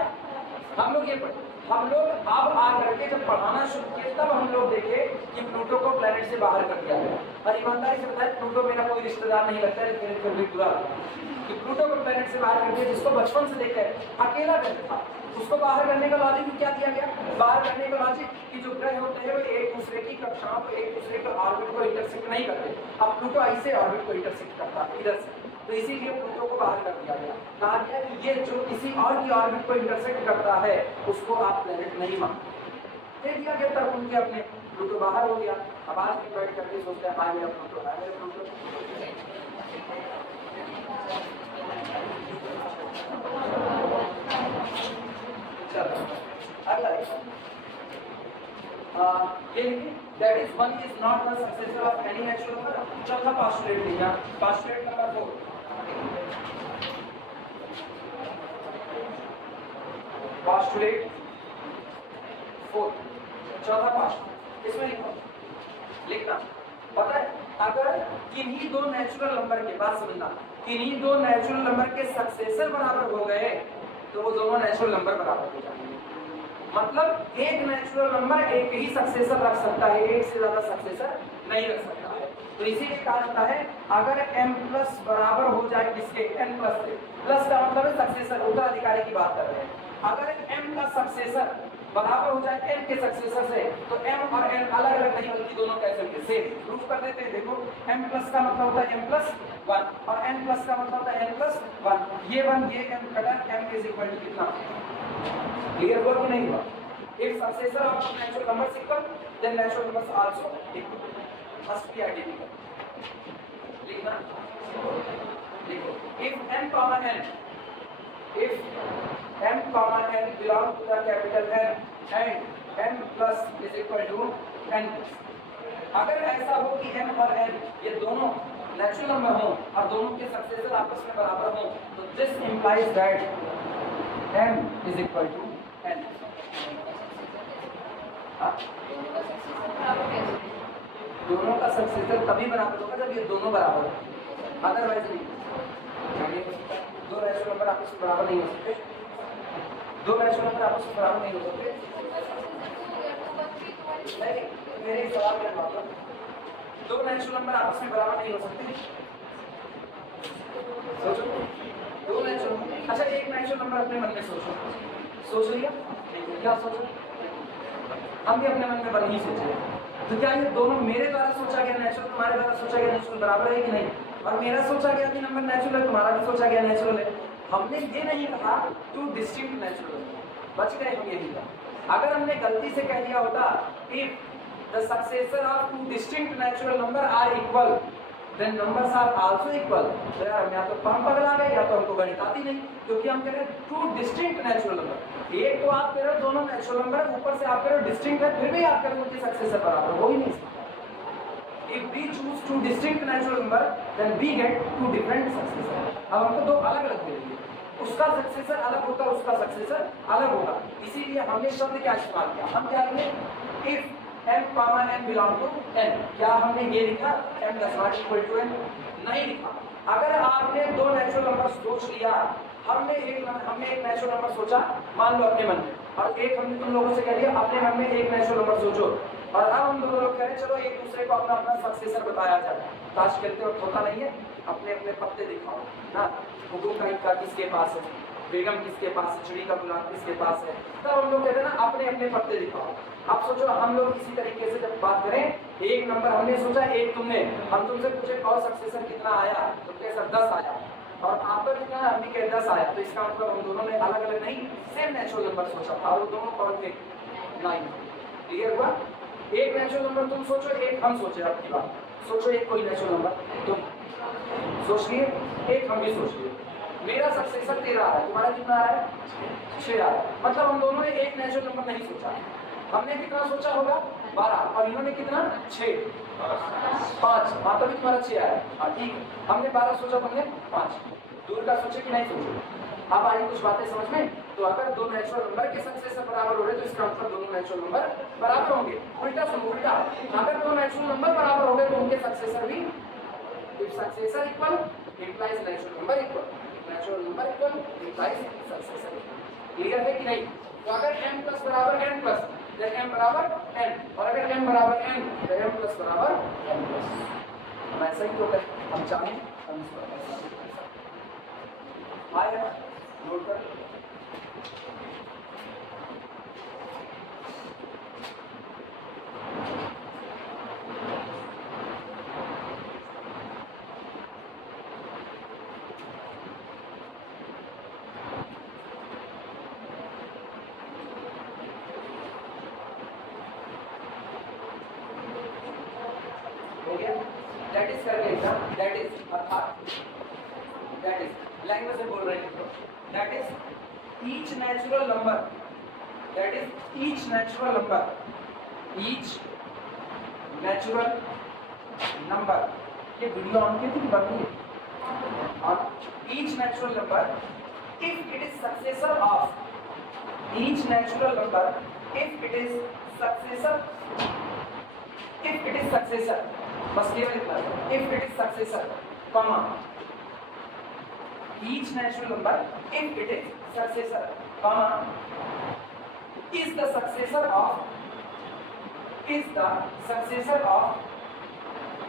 हम लोग ये पढ़े। हम लोग अब आ करके जब पढ़ाना शुरू किए तब हम लोग देखे कि प्लूटो को प्लैनेट से बाहर कर दिया गया। और ईमानदारी से बताएं प्लूटो मेरा कोई रिश्तेदार नहीं लगता है, लेकिन फिर भी बुरा कि प्लूटो को प्लैनेट से बाहर कर दिया, जिसको बचपन से देखकर अकेला ग्रह था, उसको बाहर करने का लॉजिक क्या दिया गया, बाहर करने का लॉजिक कि जो ग्रह होते हैं वो एक दूसरे की कक्षाओं को, एक दूसरे के ऑर्बिट को इंटरसेक्ट नहीं करते। अब प्लूटो ऐसे ऑर्बिट को इंटरसेक्ट करता है इधर से, तो इसीलिए प्लूटो को बाहर कर दिया गया। कहा गया कि ये जो किसी और की ऑर्बिट को इंटरसेक्ट करता है उसको आप प्लैनेट नहीं मानते। दे दिया गया तब उनके अपने प्लूटो बाहर हो गया। अब आज भी बैठ करके सोचते हैं हाँ मेरा प्लूटो है, मेरा प्लूटो। चलो अगला ये लिखिए that is 1 is not the successor of any natural number. चौथा पोस्टुलेट लिखना, पोस्टुलेट नंबर 4, पोस्टुलेट 4, चौथा पोस्टुलेट इसमें लिखना पता है, अगर किन्हीं दो नेचुरल नंबर के, बात समझना, किन्हीं दो नेचुरल नंबर के सक्सेसर बराबर हो गए तो वो दोनों नेचुरल नंबर बराबर हो जाएंगे। मतलब एक नेचुरल नंबर एक ही सक्सेसर रख सकता है, एक से ज्यादा सक्सेसर नहीं रख सकता है। तो इसीलिए कहा जाता है अगर m प्लस बराबर हो जाए किसके, n प्लस से, प्लस का मतलब है सक्सेसर, उत्तराधिकारी की बात कर रहे हैं। अगर m का सक्सेसर बराबर हो जाए n के सक्सेसर से तो m और n अलग अलग नहीं बल्कि दोनों कैसे होंगे, सेम। प्रूफ कर देते हैं, देखो m प्लस का मतलब होता है m प्लस 1 और n प्लस का मतलब होता है n प्लस 1। ये 1 ये m कटा, m इज इक्वल टू कितना, क्लियर हुआ कि नहीं हुआ? If successor of natural numbers equal, then natural numbers also equal. Must be identical. लिखना, लिखो। If m comma n, if m comma n belong to the capital N and n plus is equal to n plus, अगर ऐसा हो कि m और n ये दोनों नेचुरल नंबर हो और दोनों के सक्सेसर आपस में बराबर हो, तो this implies that m is equal to n। दोनों का सक्सेसर तभी बराबर होगा जब ये दोनों बराबर हो, अदरवाइज नहीं। दो नेचुरल नंबर आपस में बराबर नहीं हो सकते, दो नेचुरल नंबर आपस में बराबर नहीं हो सकते। नहीं, मेरे सवाल का जवाब दो, दो नेचुरल नंबर आपस में बराबर नहीं हो सकते। सोचो, दो नेचुरल, अच्छा एक नेचुरल नंबर अपने मन में सोचो, सोच लिया, क्या सोचो? हम भी अपने मन में बन ही सोचे, तो क्या ये दोनों मेरे द्वारा सोचा गया नेचुरल, तुम्हारे द्वारा सोचा गया नेचुरल बराबर है कि नहीं? और मेरा सोचा गया कि नंबर नेचुरल है, तुम्हारा भी सोचा गया नेचुरल है। हमने ये नहीं कहा टू डिस्टिंक्ट नेचुरल, बच गए हम यही कहा। अगर हमने गलती से कह दिया होता if the successor of two distinct natural number are equal then numbers are also equal, तो यार हम या तो हम पगला गए या तो हमको गणित आती नहीं, क्योंकि हम कह रहे हैं टू डिस्टिंक्ट नेचुरल नंबर। एक तो आप कह रहे हो दोनों नेचुरल नंबर, ऊपर से आप कह रहे हो डिस्टिंक्ट है, फिर भी आप कह रहे हो उनके सक्सेसर बराबर हो ही नहीं सकता। If we choose two distinct natural number, then we get two different successor। अब हमको दो अलग अलग मिलेंगे, उसका सक्सेसर अलग होगा, उसका सक्सेसर अलग होगा। इसीलिए हमने शब्द क्या इस्तेमाल किया, हम क्या लिखे if m comma n belong to n, क्या हमने ये लिखा m does not equal to n? नहीं लिखा। अगर आपने दो नेचुरल नंबर सोच लिया, हमने एक नेचुरल नंबर सोचा मान लो अपने मन में, और एक हमने तुम लोगों से कह दिया अपने मन में एक नेचुरल नंबर सोचो, और अब हम दोनों लोग कह रहे हैं चलो एक दूसरे को अपना अपना सक्सेसर बताया जाए। ताश खेलते वक्त होता नहीं है, अपने अपने पत्ते दिखाओ ना, हुकुम का किसके पास है, बेगम किसके पास है, चिड़ी का गुलाब किसके पास है, तब हम लोग कहते हैं ना अपने अपने पत्ते दिखाओ। आप सोचो हम लोग इसी तरीके से जब बात करें, एक नंबर हमने सोचा एक तुमने, हम तुमसे पूछे और सक्सेसर कितना आया, तो कैसा 10 आया, और आपका कितना हम भी कहे 10 आया, तो इसका मतलब हम दोनों ने अलग अलग नहीं सेम नेचुरल नंबर सोचा था, और वो दोनों कौन थे 9। क्लियर हुआ? एक नेचुरल नंबर तुम सोचो, एक हम सोचे, आपकी बात सोचो, एक कोई नेचुरल नंबर तुम सोच लिए, एक हम भी सोच लिए। मेरा सक्सेसर 13 आ रहा है, तुम्हारा कितना आ रहा है 6 आ रहा है, मतलब हम दोनों ने एक नेचुरल नंबर नहीं सोचा। हमने कितना सोचा होगा 12, और इन्होंने कितना 6 5, हाँ तभी तुम्हारा 6 आया। हाँ ठीक है, हमने 12 सोचा, तुमने 5, दूर का सोचे कि नहीं सोचे? अब आई कुछ बातें समझ में? तो अगर दो नेचुरल नंबर के सक्सेसर बराबर हो रहे तो इसका मतलब दोनों नेचुरल नंबर बराबर होंगे। उल्टा सुनो, उल्टा, अगर दो नेचुरल नंबर बराबर हो गए तो उनके सक्सेसर भी, if successor equal implies natural number equal, natural number equal implies successor. Clear है कि नहीं? तो अगर m प्लस बराबर n प्लस, then m बराबर n, और अगर m बराबर n तो m प्लस बराबर n प्लस। हम ऐसा ही तो करें, हम चाहें हम इसको ऐसा भी कर सकते हैं। आया नोट कर, दैट इज करके एग्जाम, दैट इज अर्थात दैट इज लैंग्वेज में बोल रहे हैं, that is each natural number, that is each natural number each natural number, ये वीडियो ऑन की थी बंद है, on each natural number if it is successor of each natural number if it is successor बस केवल इतना if it is successor comma each natural number if it is successor comma is the successor of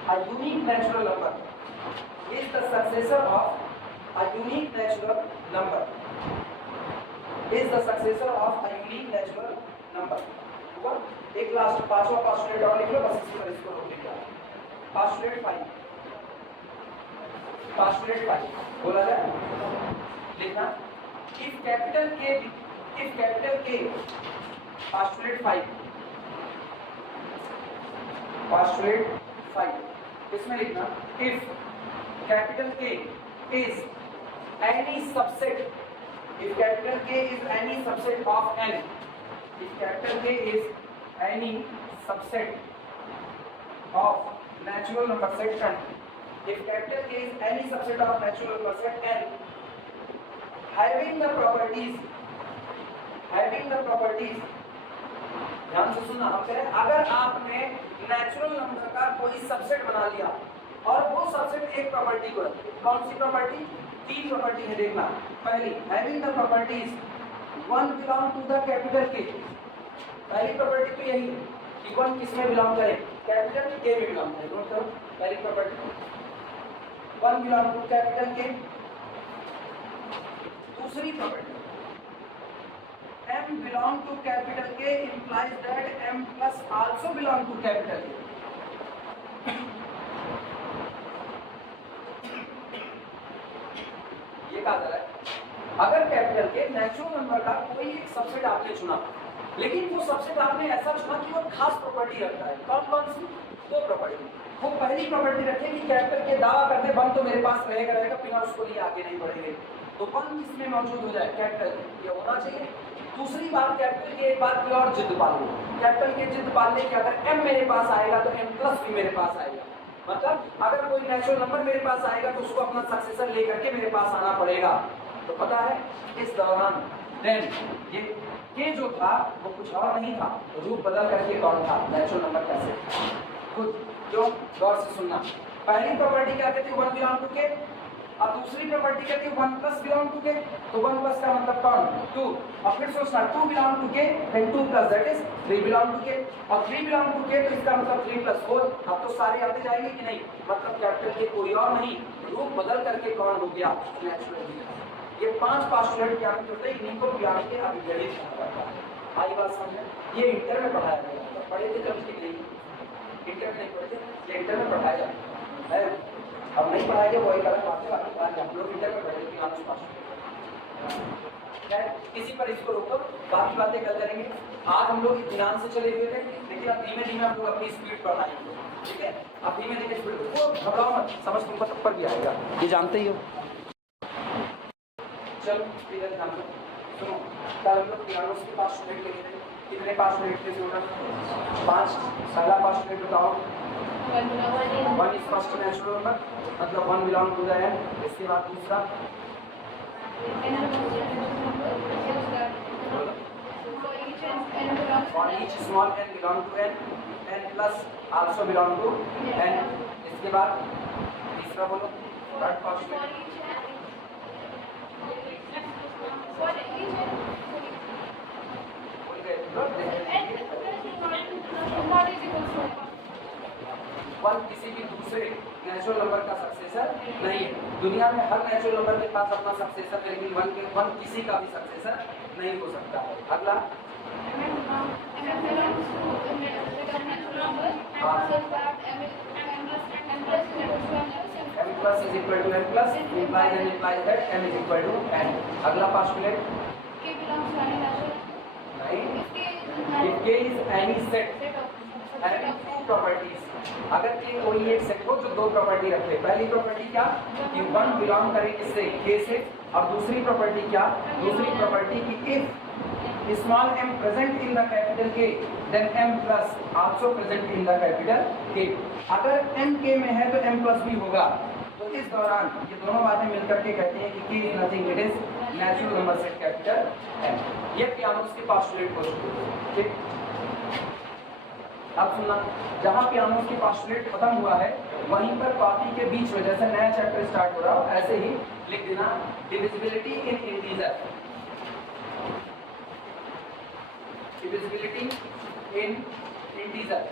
a unique natural number is the successor of a unique natural number is the successor of a unique natural number हुआ। एक लास्ट पांचवा पोस्टुलेट और लिख लो, बस इसको रोक लीजिए। पोस्टुलेट 5 बोला जाए, लिखना if capital K पोस्टुलेट 5 इसमें लिखना if capital K is any subset of n, if capital K is any subset of natural number set n, if capital K is any subset of natural number set n having the properties ध्यान से सुनना, हम कह रहे हैं अगर आपने नेचुरल नंबर का कोई सबसेट बना लिया और वो सबसेट एक प्रॉपर्टी को रखे, कौन सी प्रॉपर्टी? 3 प्रॉपर्टी है, देखना। पहली having the properties 1 belong to the capital K, पहली प्रॉपर्टी तो यही है कि 1 किसमें बिलोंग करे? कैपिटल के में बिलोंग करे। नोट करो पहली प्रॉपर्टी 1 बिलोंग टू कैपिटल के। दूसरी property m belong to capital K implies that m plus also belong to capital K। ये कहा जा रहा है अगर कैपिटल के नेचुरल नंबर का कोई एक सबसेट आपने चुना, लेकिन वो सबसेट आपने ऐसा चुना कि वो खास प्रॉपर्टी रखता है। कौन सी? 2 प्रॉपर्टी। वो पहली प्रॉपर्टी रखे कि कैपिटल के दावा करते 1 तो मेरे पास रहेगा, बिना उसको लिए आगे नहीं बढ़ेंगे, तो 1 किसमें मौजूद हो जाए? कैपिटल ये होना चाहिए। दूसरी बात कैपिटल के एक बात की और जिद पाल लो, कैपिटल के जिद पालने की अगर m मेरे पास आएगा तो m प्लस भी मेरे पास आएगा, मतलब अगर कोई नेचुरल नंबर मेरे पास आएगा तो उसको अपना सक्सेसर लेकर के मेरे पास आना पड़ेगा। तो पता है इस दौरान देन ये के जो था वो कुछ और नहीं था, रूप बदल करके कौन था? नेचुरल नंबर कैसे? खुद जो गौर से सुनना, पहली प्रॉपर्टी क्या कहती है? 1 बिलोंग टू के, और दूसरी प्रॉपर्टी कहती है 1 प्लस बिलोंग टू के, तो 1 प्लस का मतलब कौन? 2, और फिर सोचना 2 belong to K then 2 plus that is 3 belong to K, और 3 बिलोंग टू के तो इसका मतलब 3 प्लस 4। अब तो सारे आते जाएंगे कि नहीं? मतलब कैपिटल के कोई और नहीं, रूप बदल करके कौन हो गया? नेचुरल। ये 5 पोस्टुलेट क्या होते हैं? इन्हीं को ज्ञान के अभिव्यक्त आई बात समझ। ये इंटर में पढ़ाया गया, तो पढ़े थे जब ठीक नहीं, इंटर में नहीं पढ़े थे, ये इंटर में पढ़ाया जाता है। अब नहीं पढ़ाएंगे वो एक अलग बात है, बाकी बात हम लोग इंटर में पढ़ेंगे फिनांस पास। किसी पर इसको रोको, बाकी बातें कल करेंगे। आज हम लोग ध्यान से चले हुए थे, लेकिन अब धीमे धीमे हम लोग अपनी स्पीड बढ़ाएंगे, ठीक है? अब धीमे धीमे स्पीड, वो घबराओ मत, समझ तुमको सब पर भी आएगा, ये जानते ही हो। चलो इधर ध्यान दो, सुनो। कल हम लोग पियानोस के पास स्टूडेंट लेके थे, कितने पास स्टूडेंट थे? 5। पहला पास स्टूडेंट बताओ। 1 इज फर्स्ट नेचुरल नंबर, मतलब 1 बिलोंग टू द n। इसके बाद दूसरा for each small n belong to n, n plus also belong to n। इसके बाद तीसरा बोलो, थर्ड पोस्टुलेट वन किसी भी दूसरे नेचुरल नंबर का सक्सेसर नहीं है। दुनिया में हर नेचुरल नंबर के पास अपना सक्सेसर है, लेकिन 1 किसी का भी सक्सेसर नहीं हो सकता। अगला m plus is equal to n plus implies and implies that m is equal to n। अगला postulate k belongs to any natural नहीं, if k is any set having 2 properties, अगर के कोई एक सेट हो जो 2 प्रॉपर्टी रखे, पहली प्रॉपर्टी क्या कि 1 बिलोंग करे किससे? k से, और दूसरी प्रॉपर्टी क्या? दूसरी प्रॉपर्टी की if small m present in the capital K, then m plus also present in the capital K. अगर m K में है तो m plus भी होगा। तो इस दौरान ये दोनों बातें मिलकर के कहते हैं कि K is nothing, it is natural number set capital M. ये पियानोस के पास्टुलेट हो चुके हैं। ठीक, अब सुनना, जहाँ पियानोस की पास्टुलेट खत्म हुआ है वहीं पर कॉपी के बीच में जैसे नया चैप्टर स्टार्ट हो रहा हो ऐसे ही लिख देना डिविजिबिलिटी इन इंटीजर, डिविजिबिलिटी इन इंटीजर,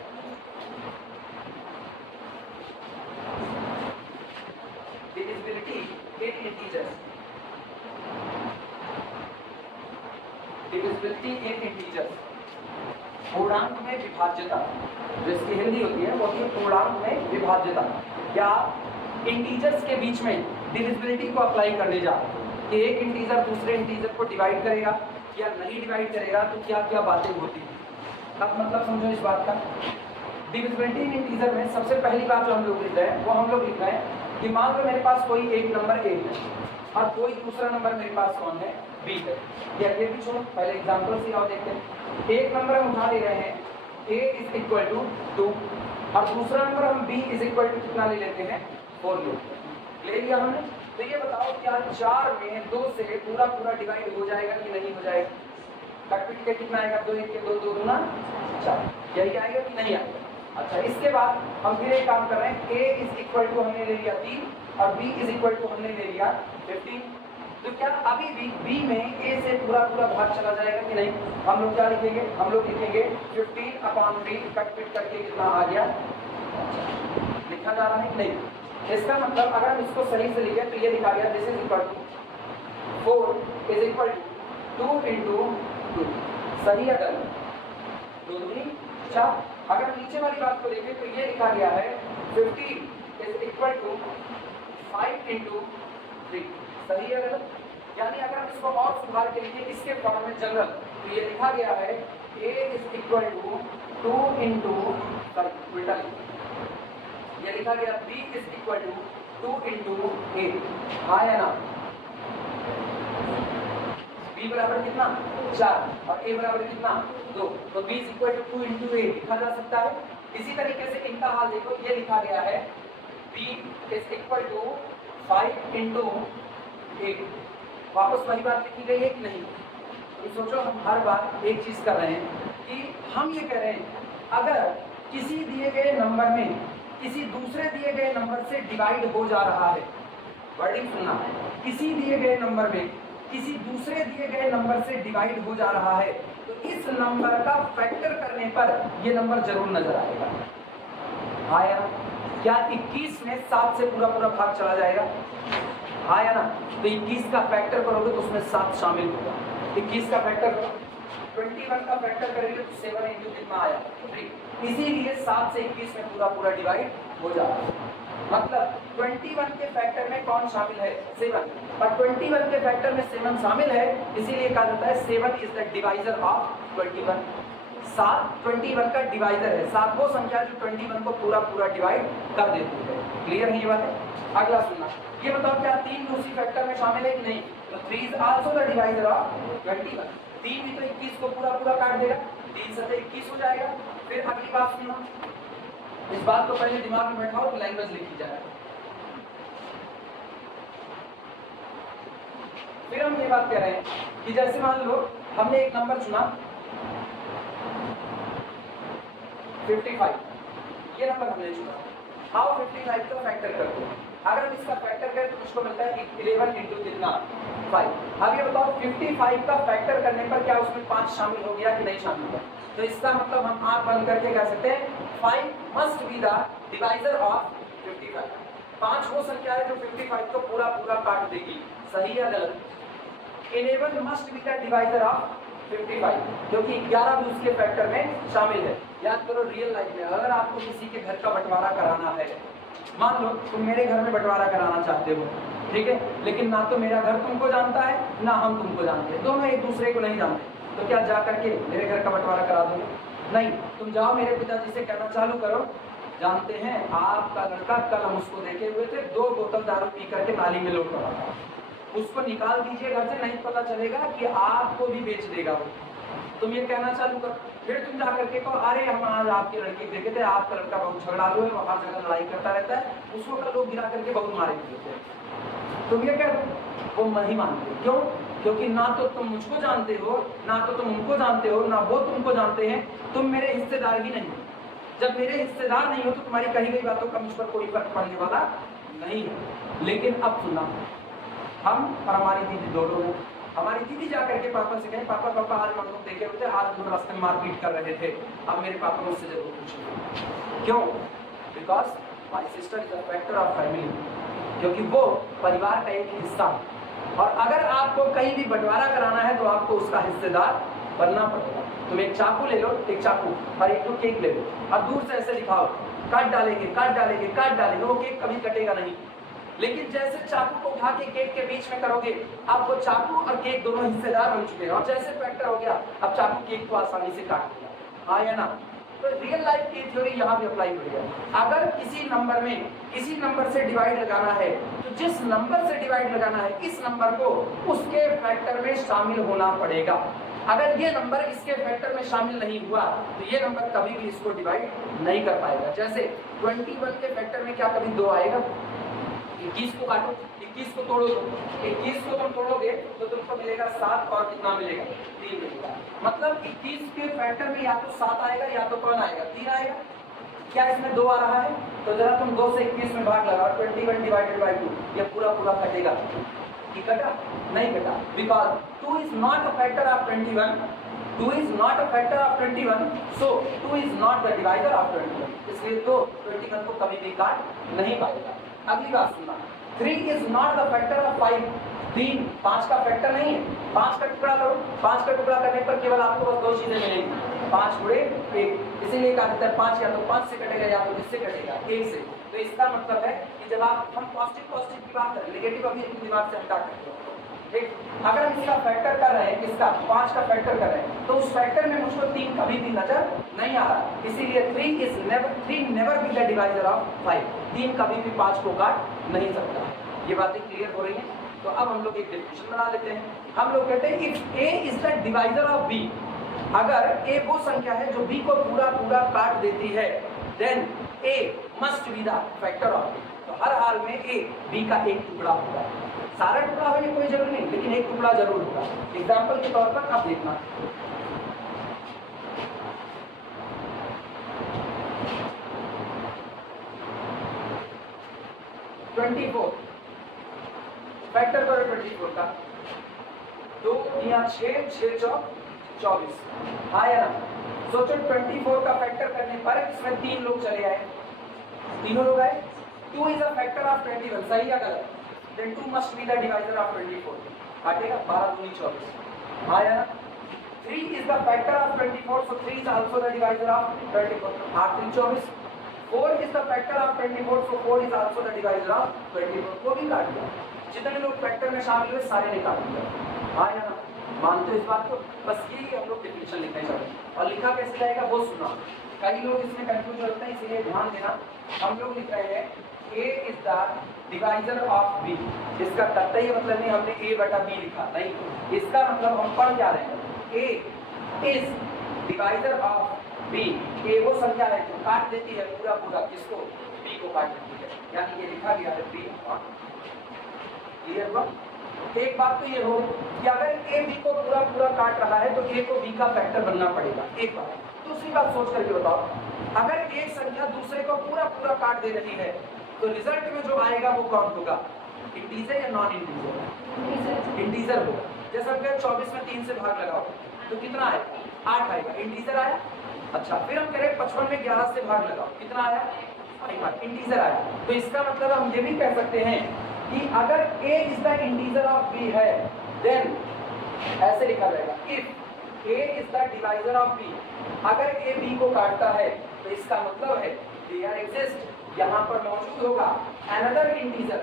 डिविजिबिलिटी इन इंटीजर, डिविजिबिलिटी इन इंटीजर, पूर्णांक में विभाज्यता, जिसकी हिंदी होती है वो होती है पूर्णांक में विभाज्यता। या इंटीजर्स के बीच में डिविजिबिलिटी को अप्लाई करने जा कि एक इंटीजर दूसरे इंटीजर को डिवाइड करेगा या नहीं डिवाइड करेगा तो क्या क्या बातें होती हैं। अब मतलब समझो इस बात का, डिविजिबिलिटी इन इंटीजर में सबसे पहली बात जो हम लोग लिख रहे हैं वो हम लोग लिख रहे हैं कि मान लो मेरे पास कोई एक नंबर ए है और कोई दूसरा नंबर मेरे पास कौन है, बी है। या ये भी छोड़ो, पहले एग्जांपल से आओ देखते हैं। एक नंबर हम उठा ले रहे हैं a इज इक्वल टू 2 और दूसरा नंबर हम b इज इक्वल टू कितना ले लेते हैं, 4 ले लिया हमने। तो ये बताओ क्या 4 में 2 से पूरा पूरा डिवाइड हो जाएगा कि नहीं हो जाएगा? कट पिट के कितना आएगा, 2 1 के 2 2 दूना 4, यही आएगा कि नहीं आएगा? अच्छा, इसके बाद हम फिर एक काम कर रहे हैं, a इज इक्वल टू हमने ले लिया 3 और b इज इक्वल टू हमने ले लिया 15। तो क्या अभी भी b में a से पूरा पूरा भाग चला जाएगा कि नहीं? हम लोग क्या लिखेंगे, हम लोग लिखेंगे 15/3 कट पिट करके कितना आ गया, लिखा जा रहा है कि नहीं? इसका मतलब अगर हम इसको सही से लिखें तो ये लिखा गया this is equal to 4 is equal to 2 into 2, सही है गलत? 2 दूनी 4। अगर नीचे वाली बात को देखें तो ये लिखा गया है 15 इज इक्वल टू 5 into 3, सही है गलत? यानी अगर हम इसको और सुधार के लिए इसके फॉर्म में जनरल तो ये लिखा गया है a is equal to 2 into उल्टा ये लिखा गया b is equal to 2 into a, हाँ या ना? b बराबर कितना 4 और a बराबर कितना 2, तो b is equal to 2 into a लिखा जा सकता है। इसी तरीके से इनका हाल देखो, ये लिखा गया है b is equal to 5 into 8, वापस वही बात लिखी गई है कि नहीं? तो सोचो, हम हर बार एक चीज कर रहे हैं कि हम ये कह रहे हैं अगर किसी दिए गए नंबर में किसी दूसरे दिए गए नंबर से डिवाइड हो जा रहा है, वर्डिंग सुनना, किसी दिए गए नंबर में किसी दूसरे दिए गए नंबर से डिवाइड हो जा रहा है तो इस नंबर का फैक्टर करने पर ये नंबर जरूर नजर आएगा। हाँ या ना? क्या 21 में 7 से पूरा पूरा भाग चला जाएगा? हाँ या ना? तो 21 का फैक्टर करोगे तो उसमें 7 शामिल होगा। 21 का फैक्टर करो, 21 का फैक्टर करेंगे तो 7 into कितना आया 3, इसीलिए 7 से 21 में पूरा पूरा डिवाइड हो जाता है। मतलब 21 के फैक्टर में कौन शामिल है, 7, और 21 के फैक्टर में 7 शामिल है, इसीलिए कहा जाता है 7 इज द डिवाइजर ऑफ 21। 7 21 का डिवाइजर है, 7 वो संख्या जो 21 को पूरा पूरा डिवाइड कर देती है। क्लियर है ये बात है? अगला सुनना, ये बताओ क्या 3 उसी फैक्टर में शामिल है कि नहीं? तो 3 is also the divisor of 21। 3 भी तो 21 को पूरा पूरा काट देगा, 3 से 21 हो जाएगा। फिर अगली बात सुनना, इस बात को पहले दिमाग में बैठाओ तो लैंग्वेज लिखी जाए। फिर हम ये बात कह रहे हैं कि जैसे मान लो हमने एक नंबर चुना 55, ये नंबर हमने चुना। आओ 55 का फैक्टर करते हैं। अगर हम इसका फैक्टर करें तो मुझको मिलता है 11 into कितना 5। अब ये बताओ 55 का फैक्टर करने पर क्या उसमें 5 शामिल हो गया कि नहीं शामिल हुआ? तो इसका मतलब हम आंख बंद करके कह सकते हैं 5 must be the divisor of 55। 5 वो संख्या है जो 55 को पूरा पूरा काट देगी, सही या गलत? 11 must be the divisor of 55, क्योंकि 11 भी उसके फैक्टर में शामिल है। याद करो रियल लाइफ में अगर आपको किसी के घर का बंटवारा कराना है, मान लो तुम मेरे घर में बंटवारा कराना चाहते हो, ठीक है, लेकिन ना तो मेरा घर तुमको जानता है ना हम तुमको जानते हैं, दोनों एक दूसरे को नहीं जानते, तो क्या जा करके मेरे घर का बंटवारा करा दोगे? नहीं, तुम जाओ मेरे पिताजी से कहना चालू करो, जानते हैं आपका लड़का कल हम उसको देखे हुए थे 2 बोतल दारू पी करके नाली में लौट रहा था, उसको निकाल दीजिए घर से, नहीं पता चलेगा कि आपको भी बेच देगा वो। तुम ये कहना चालू कर, फिर तुम जा करके कहो अरे हम आज आपके लड़के को देखे थे, आपका लड़का बहुत झगड़ालू है, वो हर जगह लड़ाई करता रहता है, उसको कल लोग गिरा करके बहुत मारे थे। तुम ये कह दो, वो नहीं मानते। क्यों? क्योंकि ना तो तुम मुझको जानते हो, ना तो तुम उनको जानते हो, ना वो तुमको जानते हैं, तुम मेरे हिस्सेदार ही नहीं हो। जब मेरे हिस्सेदार नहीं हो तो तुम्हारी कही गई बातों का मुझ पर कोई फर्क पड़ने वाला नहीं है। लेकिन अब सुना, हम और हमारी दीदी दोनों हैं। हमारी दीदी जाकर के पापा से कहे पापा पापा आज हम लोग देखे हुए थे, आज हम रास्ते में मारपीट कर रहे थे। अब मेरे पापा मुझसे जरूर पूछेंगे क्यों? Because my sister is a factor of family, क्योंकि वो परिवार का एक हिस्सा है। और अगर आपको कहीं भी बंटवारा कराना है तो आपको उसका हिस्सेदार बनना पड़ेगा। तुम एक चाकू ले लो, एक चाकू और एक केक ले लो और दूर से ऐसे दिखाओ, काट डालेंगे काट डालेंगे काट डालेंगे, वो केक कभी कटेगा नहीं। लेकिन जैसे चाकू को उठा के केक के बीच में करोगे, अब वो चाकू और केक दोनों हिस्सेदार बन चुके हैं और जैसे फैक्टर हो गया, अब चाकू केक को आसानी से काट देगा। हाँ या ना? तो रियल लाइफ की थ्योरी यहाँ भी अप्लाई हो गया। अगर किसी नंबर में किसी नंबर से डिवाइड लगाना है तो जिस नंबर से डिवाइड लगाना है इस नंबर को उसके फैक्टर में शामिल होना पड़ेगा। अगर ये नंबर इसके फैक्टर में शामिल नहीं हुआ तो ये नंबर कभी भी इसको डिवाइड नहीं कर पाएगा। जैसे 21 के फैक्टर में क्या कभी 2 आएगा? 21 को काटो, 21 को तोड़ो, 21 को तुम तोड़ोगे तो तुमको मिलेगा 7 और कितना मिलेगा? 3 मिलेगा। मतलब 21 के फैक्टर में या तो 7 आएगा या तो कौन आएगा? 3 आएगा। क्या इसमें 2 आ रहा है? तो जरा तुम 2 से 21 में भाग लगाओ, 21 डिवाइडेड बाई 2, ये पूरा पूरा कटेगा। ये कटा? नहीं कटा, because 2 is not a factor of 21, 2 is not a factor of 21, so 2 is not the divisor of 21, इसलिए तो 21 को कभी भी काट नहीं पाएगा। अगली बात सुनना, 3 is not the factor of 5, 3 5 का फैक्टर नहीं है। 5 का टुकड़ा करो, 5 का टुकड़ा करने पर केवल आपको बस 2 चीजें मिलेंगी, 5 गुणे 1, इसीलिए कहा जाता है 5 या तो 5 से कटेगा या तो किससे कटेगा? 1 से। तो इसका मतलब है कि जब आप हम पॉजिटिव की बात करें, नेगेटिव अभी अपने दिमाग से हटा करते हो, ठीक? अगर हम इसका फैक्टर कर रहे हैं, किसका? 5 का फैक्टर कर रहे हैं, तो उस फैक्टर में मुझको 3 कभी भी नजर नहीं आ रहा, इसीलिए 3 never be the divisor of 5, 3 कभी भी 5 को काट नहीं सकता। ये बातें क्लियर हो रही हैं? तो अब हम लोग एक डेफिनेशन बना लेते हैं। हम लोग कहते हैं if a is the divisor of b, अगर a वो संख्या है जो b को पूरा पूरा काट देती है, then a must be the factor of b। तो हर हाल में a b का एक टुकड़ा होगा। सारा टुकड़ा हो ये कोई जरूरी नहीं, लेकिन एक टुकड़ा जरूर होगा। एग्जाम्पल के तौर पर आप देखना, फैक्टर करो 24 का, 2 या 6 6 चौक 24। हाँ या ना? सोचो 24 का फैक्टर करने पर इसमें 3 लोग चले आए, तीनों लोग आए। 2 इज अ फैक्टर ऑफ 21, सही या गलत? then 2 must be the divisor of 24, काटेगा 12 दूनी 24। हाँ या ना? 3 is the factor of 24, so 3 is also the divisor of 24, 8 3 24। 4 is the factor of 24, so 4 is also the divisor of 24, को भी काट दिया। जितने लोग फैक्टर में शामिल हुए सारे ने काट दिया। हाँ या ना? मानते हो इस बात को? बस यही हम लोग डेफिनेशन लिखने चाहिए, और लिखा कैसे जाएगा वो सुना। कई लोग इसमें कंफ्यूज होते हैं, इसलिए ध्यान देना। हम लोग लिख रहे हैं A is the divisor of B, इसका कतई मतलब नहीं हमने A बटा B लिखा, नहीं, इसका मतलब हम पढ़ क्या रहे हैं? A is divisor of B, A वो संख्या है जो काट देती है पूरा पूरा किसको? B को काट देती है, यानी ये लिखा गया है B। क्लियर हुआ? एक बात तो ये हो कि अगर A B को पूरा पूरा काट रहा है तो A को B का फैक्टर बनना पड़ेगा, एक बात। दूसरी बात सोच करके बताओ, अगर एक संख्या दूसरे को पूरा पूरा काट दे रही है तो रिजल्ट में जो आएगा वो कौन होगा? इंटीजर या नॉन इंटीजर? इंटीजर होगा। जैसे हम कहें 24 में 3 से भाग लगाओ तो कितना आएगा? 8 आएगा, इंटीजर आया। अच्छा, फिर हम करें 55 में 11 से भाग लगाओ, कितना आया? 5, इंटीजर आया। तो इसका मतलब हम ये भी कह सकते हैं कि अगर a is the integer of b है, देन ऐसे लिखा जाएगा if a is the divisor of b, अगर a b को काटता है तो इसका मतलब है देयर एग्जिस्ट, यहाँ पर मौजूद होगा another integer,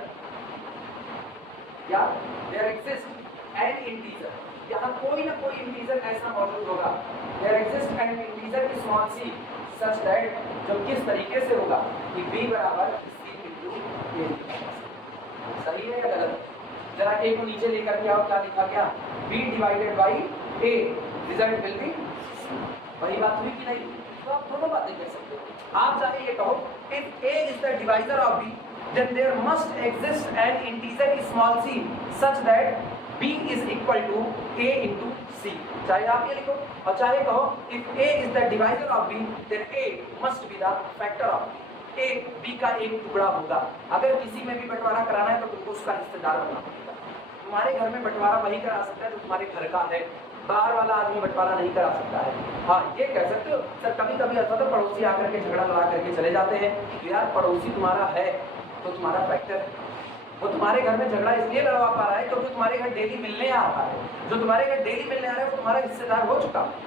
या देयर एग्जिस्ट एन इंटीजर, यहाँ कोई ना कोई इंटीजर ऐसा मौजूद होगा। There exist an integer small c such that, जो किस तरीके से होगा कि b बराबर c इंटू a। सही है या गलत? जरा a को नीचे लेकर के आओ, क्या लिखा गया? b divided by a, result will be वही बात हुई कि नहीं? तो आप दोनों बातें कह सकते हो। आप चाहे ये कहो if a is the divisor of b then there must exist an integer small c such that b is equal to a into c। चाहे आप ये लिखो और चाहे कहो if a is the divisor of b then a must be the factor of b। a b का एक टुकड़ा होगा। अगर किसी में भी बंटवारा कराना है तो तुमको उसका हिस्सेदार बनना पड़ेगा। तुम्हारे घर में बंटवारा वही करा सकता है जो तुम्हारे घर का है, बाहर वाला आदमी बंटवारा नहीं करा सकता है। हाँ ये कह सकते हो सर कभी कभी ऐसा तो पड़ोसी आकर के झगड़ा लड़ा करके चले जाते हैं कि यार पड़ोसी तुम्हारा है तो तुम्हारा फैक्टर है, वो तुम्हारे घर में झगड़ा इसलिए लड़वा पा रहा है क्योंकि तुम्हारे घर डेली मिलने आ रहा है। जो तुम्हारे घर डेली मिलने आ रहा है वो तुम्हारा हिस्सेदार हो चुका है।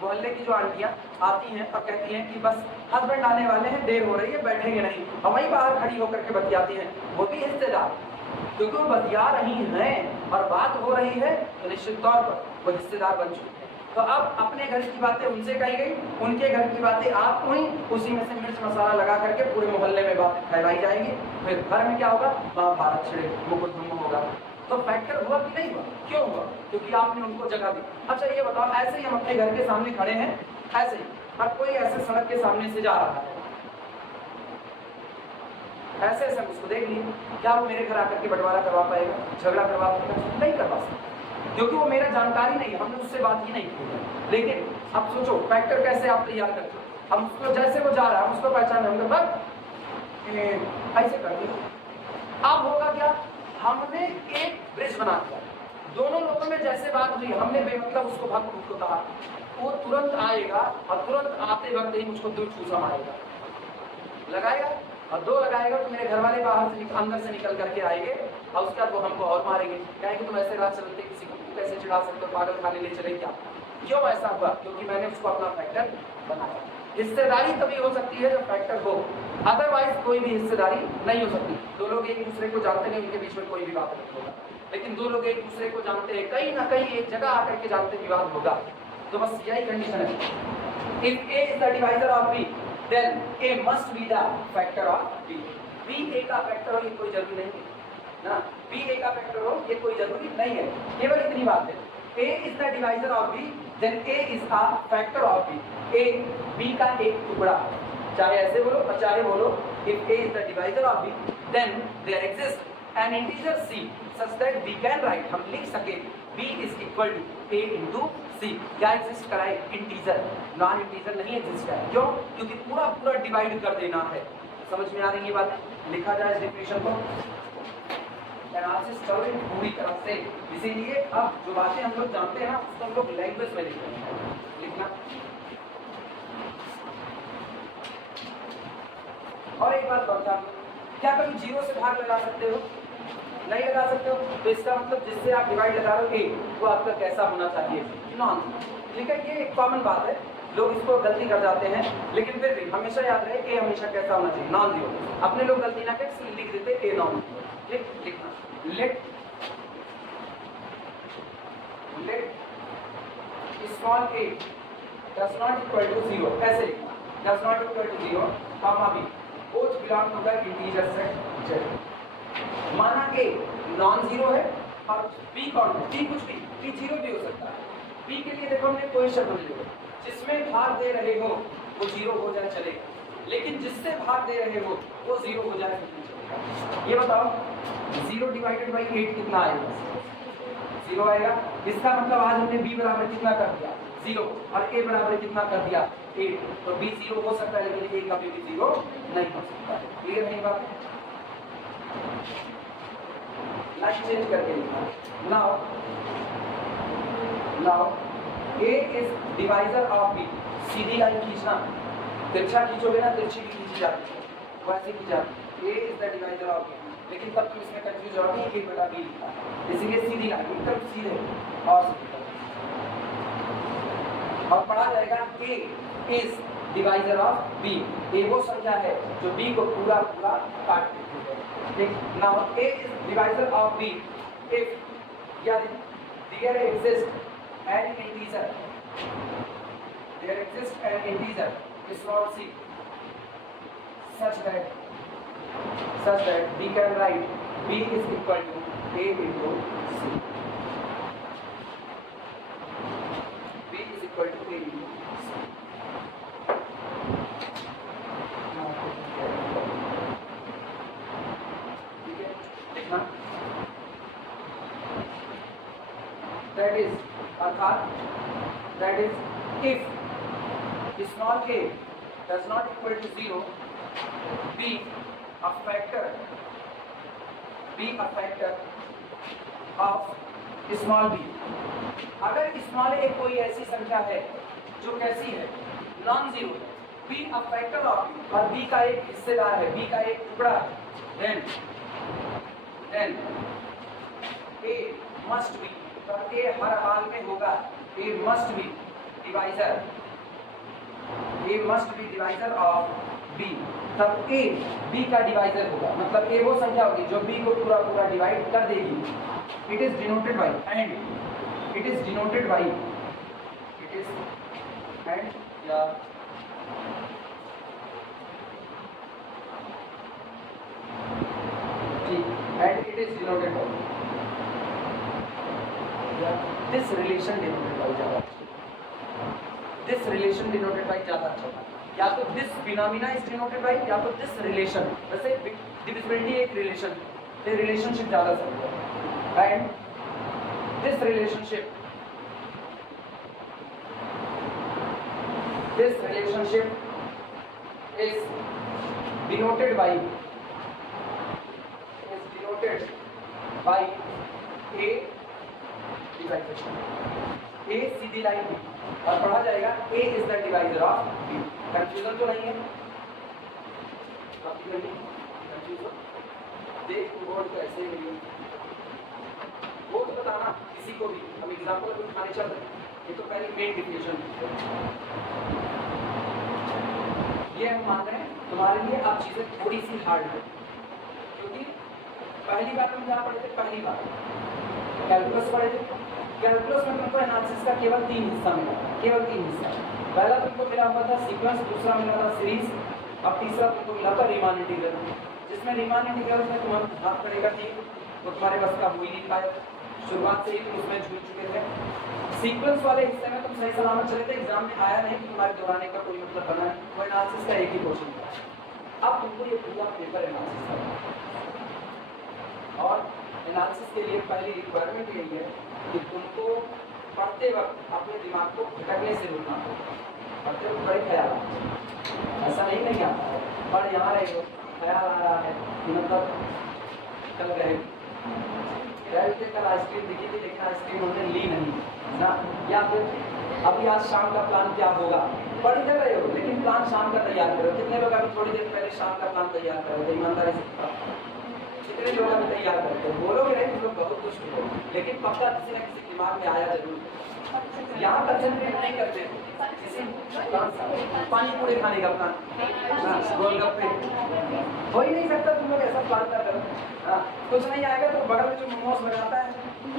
मोहल्ले की जो आंटियां आती हैं और कहती हैं कि बस हस्बैंड आने वाले हैं, देर हो रही है, बैठेंगे नहीं, और वहीं बाहर खड़ी होकर के बतियाती हैं, वो भी हिस्सेदार, क्योंकि वो बतिया रही हैं और बात हो रही है तो निश्चित तौर पर वो हिस्सेदार बन चुके हैं। तो अब अपने घर की बातें उनसे कही गई, उनके घर की बातें आपको हुई, उसी में से मिर्च मसाला लगा करके पूरे मोहल्ले में बातें फैलाई जाएंगी, फिर घर में क्या होगा? महाभारत छिड़े मुकुटधम्म होगा। तो फैक्टर हुआ कि नहीं हुआ? क्यों हुआ? क्योंकि आपने उनको जगह दी। अच्छा ये बताओ, ऐसे ही हम अपने घर के सामने खड़े हैं, ऐसे ही और कोई ऐसे सड़क के सामने से जा रहा है, ऐसे ऐसे हम उसको देख लिए, क्या वो मेरे घर आकर के बंटवारा करवा पाएगा, झगड़ा करवा पाएगा? नहीं करवा सकता, क्योंकि वो मेरा जानकारी नहीं है, हमने उससे बात ही नहीं की। लेकिन अब सोचो फैक्टर कैसे आप तैयार करते हो? हम उसको जैसे वो जा रहा है हम उसको पहचान रहे होंगे, ऐसे कर दिया। अब होगा क्या? हमने एक ब्रिज बना दिया, दोनों लोगों में जैसे बात हुई हमने बेमतलब उसको भक्त को कहा, वो तुरंत आएगा और तुरंत आते वक्त ही मुझको दो चूसा मारेगा, लगाएगा और दो लगाएगा तो मेरे घर वाले बाहर से अंदर से निकल करके आएंगे और उसके बाद वो हमको और मारेंगे, कहेंगे तुम ऐसे रात चलते किसी को कैसे चिढ़ा सकते हो, पागल खाने ले चले क्या? क्यों ऐसा हुआ? क्योंकि मैंने उसको अपना फैक्टर बनाया। हिस्सेदारी तभी हो सकती है जब फैक्टर हो, अदरवाइज कोई भी हिस्सेदारी नहीं हो सकती। दो लोग एक दूसरे को जानते नहीं, उनके बीच में कोई विवाद नहीं होगा, लेकिन दो लोग एक दूसरे को जानते हैं, कहीं ना कहीं एक जगह आकर के जानते विवाद होगा। तो बस यही कंडीशन है। If a is the divisor of b then a must be the factor of b। b a का फैक्टर हो ये कोई जरूरी नहीं है ना, b a का फैक्टर हो ये कोई जरूरी नहीं है, केवल इतनी बात है। a is the divisor of b then a is a factor of b। a b का एक टुकड़ा, चाहे ऐसे बोलो और चाहे बोलो if a is the divisor of b then there exists an integer c such that we can write, हम लिख सके b is equal to a into c। क्या एग्जिस्ट कराए? इंटीजर, नॉन इंटीजर नहीं एग्जिस्ट कराए। क्यों? क्योंकि पूरा पूरा डिवाइड कर देना है। समझ में आ रही है बात? लिखा जाए इस डेफिनेशन को, एनालिसिस चल रही पूरी तरह से, इसीलिए अब जो बातें हम लोग जानते हैं ना उसको हम लोग लैंग्वेज में लिखते हैं। लिखना। और एक बात बता, क्या कभी जीरो से भाग लगा सकते हो? नहीं लगा सकते हो, तो इसका मतलब जिससे आप डिवाइड लगा रहे हो वो आपका कैसा होना चाहिए? नॉन। ठीक है, ये एक कॉमन बात है, लोग इसको गलती कर जाते हैं, लेकिन फिर भी हमेशा याद रहे ए हमेशा कैसा होना चाहिए? Non zero. अपने लोग गलती ना करें, लिख देते ए नॉन जीरो। ठीक, लिखना let small a does not equal to 0, ऐसे लिखना, does not equal to 0, comma b both belong to the integer set z। माना a नॉन जीरो है और b कौन है? b कुछ भी, b जीरो भी हो सकता है। b के लिए देखो हमने कोई शर्त नहीं दी, जिसमें भाग दे रहे हो वो जीरो हो जाए चलेगा, लेकिन जिससे भाग दे रहे हो वो जीरो हो जाए तो नहीं चलेगा। ये बताओ 0 डिवाइडेड बाई 8 कितना आएगा? 0 आएगा। इसका मतलब आज हमने b बराबर कितना कर दिया? 0, और a बराबर कितना कर दिया? 8। तो b 0 हो सकता है लेकिन a कभी भी 0 नहीं हो सकता। क्लियर नहीं बात? लाइन चेंज करके लिखना। Now a is divisor of b। Sidhi line खींचना, तिरछा खींचोगे ना तिरछी भी खींची जाती है, वैसे की जाती है। a is the divisor of b, लेकिन तब तुम इसमें कंफ्यूज हो गई a बटा b लिखा, इसीलिए सीधी लाइन एकदम सीधे और पढ़ा जाएगा a is divisor of b। a वो संख्या है जो b को पूरा पूरा काट देती है। Now a is divisor of b if there exists an integer, small c, such that we can write b is equal to a into c। ठीक है, देखना दैट इज अर्थात that is if small a does not equal to 0, be a factor of small b। अगर स्मॉल a कोई ऐसी संख्या है जो कैसी है, non zero, b a factor of b और b का एक हिस्सेदार है, b का एक टुकड़ा है, then a must be, तो a हर हाल में होगा, a must be divisor of b, तब a b का डिवाइजर होगा, मतलब a वो संख्या होगी जो b को पूरा पूरा डिवाइड कर देगी। It is denoted by and या ठीक, and it is denoted by this relation denoted by ज्यादा, this relation denoted by ज्यादा अच्छा होगा, या तो this phenomena is denoted by या तो this relation, वैसे divisibility एक रिलेशन, ये रिलेशनशिप ज्यादा सही है, and this relationship is denoted by a divisor, a Sidhi line b और पढ़ा जाएगा a is the divisor of b। Confusion तो नहीं है, कंफ्यूजन देख बोर्ड को ऐसे ही वो तो बताना किसी को भी, हम एग्जांपल अभी उठाने चल रहे हैं, ये तो पहले मेन डिफिनेशन, ये हम मान रहे हैं तुम्हारे लिए अब चीजें थोड़ी सी हार्ड है, क्योंकि पहली बार हम जहाँ पढ़े थे, पहली बार कैलकुलस पढ़े थे, कैलकुलस में तुमको एनालिसिस का केवल 3 हिस्सा मिला, केवल 3 हिस्सा। पहला तुमको मिला हुआ था सीक्वेंस, दूसरा मिला था सीरीज, अब तीसरा तुमको मिला था रीमान इंटीग्रल, जिसमें रीमान इंटीग्रल में तुम्हारा हाथ पड़ेगा ठीक, तो तुम्हारे बस का हो ही नहीं पाया, शुरुआत से ही तुम उसमें झूठ चुके थे। सीक्वेंस वाले हिस्से में तुम सही सलामत चले थे, एग्जाम में आया नहीं कि तुम्हारे दोहराने का कोई मतलब बना है, वो एनालिसिस का एक ही क्वेश्चन था। अब तुमको ये पूरा पेपर एनालिसिस करना, और एनालिसिस के लिए पहली रिक्वायरमेंट यही है कि तुमको पढ़ते वक्त अपने दिमाग को भटकने से रोकना हो, पढ़ते वक्त बड़े ख्याल आते हैं, ऐसा नहीं आता है पर यहाँ रहे हो ख्याल आ रहा है कि मतलब कल गए कल आइसक्रीम दिखी थी लेकिन आइसक्रीम हमने ली नहीं ना, या फिर अभी आज शाम का प्लान क्या होगा, पढ़ कर रहे हो लेकिन प्लान शाम का तैयार करो। कितने लोग अभी थोड़ी देर पहले शाम का प्लान तैयार कर रहे थे, ईमानदारी से कितने लोग अभी तैयार करते हो, बोलोगे नहीं तुम लोग बहुत कुछ हो, लेकिन पक्का किसी न किसी दिमाग में आया जरूर। यहाँ कंसंट्रेट नहीं करते, किसी पानी पूरी खाने का प्लान, गोलगप्पे हो ही नहीं सकता, तुम लोग ऐसा प्लान कर रहे हो, कुछ नहीं आएगा तो बगल में जो मोमोज लगाता है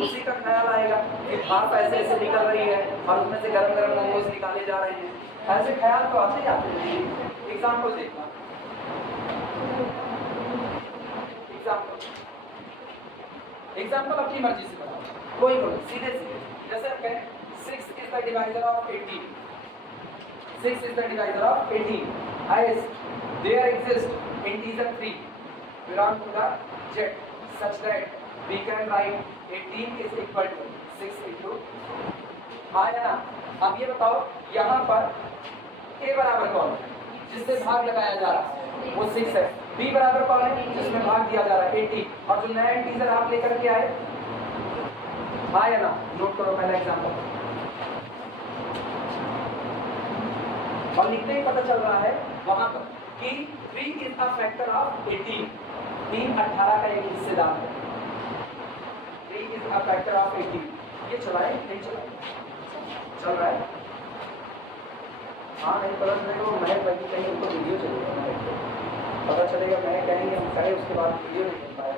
उसी का ख्याल आएगा कि भाप ऐसे ऐसे निकल रही है और उसमें से गरम गरम मोमोज निकाले जा रहे हैं, ऐसे ख्याल तो आते ही आते हैं। एग्जाम्पल देखना, एग्जाम्पल अपनी मर्जी से बताओ, कोई बोले सीधे सीधे, जैसे हम कहें 6 is the divisor of 18, 6 is the divisor of 18, as there exists integer 3 belong to the z such that we can write 18 is equal to 6 into, हाँ या ना। अब ये बताओ यहाँ पर a बराबर कौन है जिससे भाग लगाया जा रहा है, वो 6 है, b बराबर कौन है जिसमें भाग दिया जा रहा है 18, और जो नया इंटीजर आप लेकर के आए, हाँ या ना। नोट करो पहला एग्जांपल, और लिखते ही पता चल रहा है वहां पर कि 3 is a factor of 18, 3 18 का एक हिस्सेदार है, 3 is a factor of 18। ये चलाए नहीं चलाए, चल रहा है, हाँ नहीं पता चलेगा, महक भाई कहीं उनको वीडियो चलेगा, पता चलेगा मैं कहेंगे हम कहें, उसके बाद वीडियो नहीं कर पाया।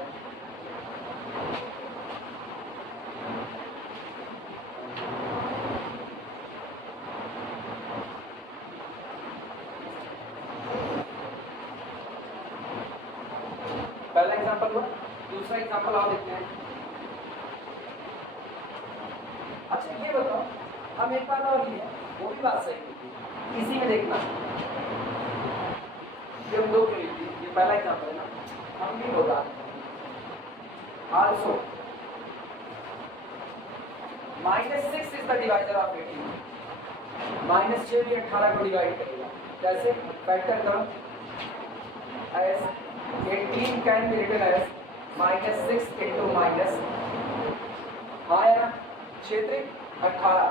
पहला एग्जांपल हुआ, दूसरा एग्जांपल आप देखते हैं। अच्छा ये बताओ, हम एक बात और ये है वो भी बात सही है। इसी में देखना, ये हम दो के लिए थी, ये पहला एग्जाम्पल है ना, हम भी होगा also -6 is the divisor of 18, -6 भी 18 को डिवाइड करेगा। कैसे? फैक्टर करो, as 18 can be written as -6 into minus, हाँ है ना, क्षेत्र 18,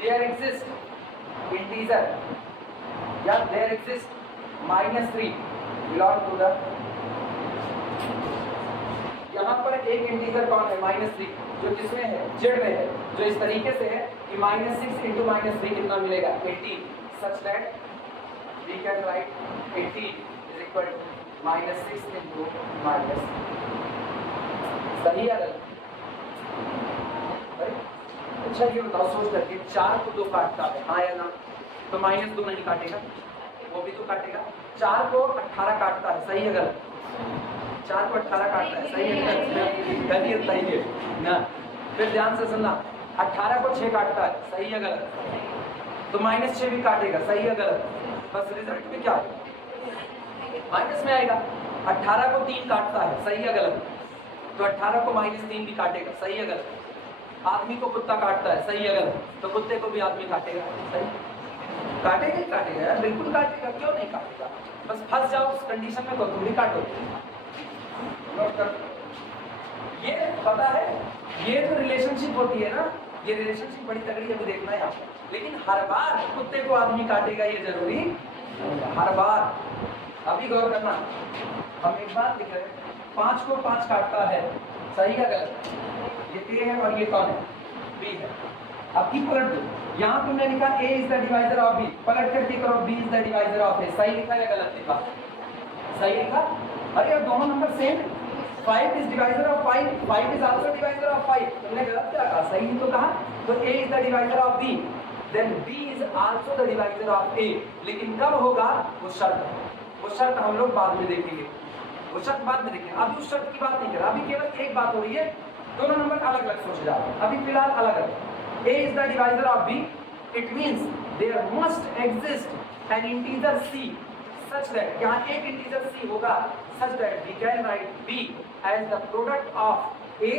देयर एग्जिस्ट इंटीजर या there exist -3 belong to the, यहाँ पर एक इंटीजर कौन है? -3, जो किसमें है? जेड में है, जो इस तरीके से है कि -6 इंटू -3 कितना मिलेगा? 18, such that we can write 18 is equal to -6 into minus. सही है गलत? अच्छा ये बताओ सोच करके, 4 को 2 काटता है, हाँ या ना? तो -2 नहीं काटेगा, वो भी तो काटेगा। 4 को 18 काटता है, सही है गलत? 4 को 18 काटता है, सही है गलत? सही है ना? फिर ध्यान से सुनना, 18 को 6 काटता है, सही है गलत? तो -6 भी काटेगा, सही है गलत? बस रिजल्ट में क्या है? माइनस में आएगा। 18 को 3 काटता है, सही है गलत? तो 18 को -3 भी काटेगा, सही है गलत? आदमी को कुत्ता काटता है, सही है गलत? तो कुत्ते को भी आदमी काटेगा, सही? काटेगा ही काटेगा यार, बिल्कुल काटेगा, क्यों नहीं काटेगा? बस फंस जाओ उस कंडीशन में तो तुम भी काटो। नोट कर, ये पता है, ये जो रिलेशनशिप होती है ना, ये रिलेशनशिप बड़ी तगड़ी है, अभी देखना है आपको। लेकिन हर बार कुत्ते को आदमी काटेगा ये जरूरी नहीं है, हर बार। अभी गौर करना, हम एक बात लिख रहे हैं, 5 को 5 काटता है, सही है गलत? ये ए है और ये कौन है? बी है। अब की पलट दो, यहाँ तुमने लिखा A is the divisor of B, पलट करके करो B is the divisor of A, सही लिखा या गलत लिखा? सही लिखा? अरे यार दोनों number same, 5 is divisor of 5, 5 is also divisor of 5, तुमने गलत क्या कहा? सही ही तो कहा। तो A is the divisor of B, then B is also the divisor of A. लेकिन कब होगा? वो शर्त हम लोग बाद में देखेंगे, वो शर्त बाद में देखेंगे, अभी उस शर्त की बात नहीं कर रहा। अभी केवल एक बात हो रही है, दोनों नंबर अलग अलग सोच जाओ, अभी फिलहाल अलग अलग। A is the divisor of B, it means there must exist an integer C such that, यहाँ एक इंटीजर सी होगा, such that we can write b as the product of a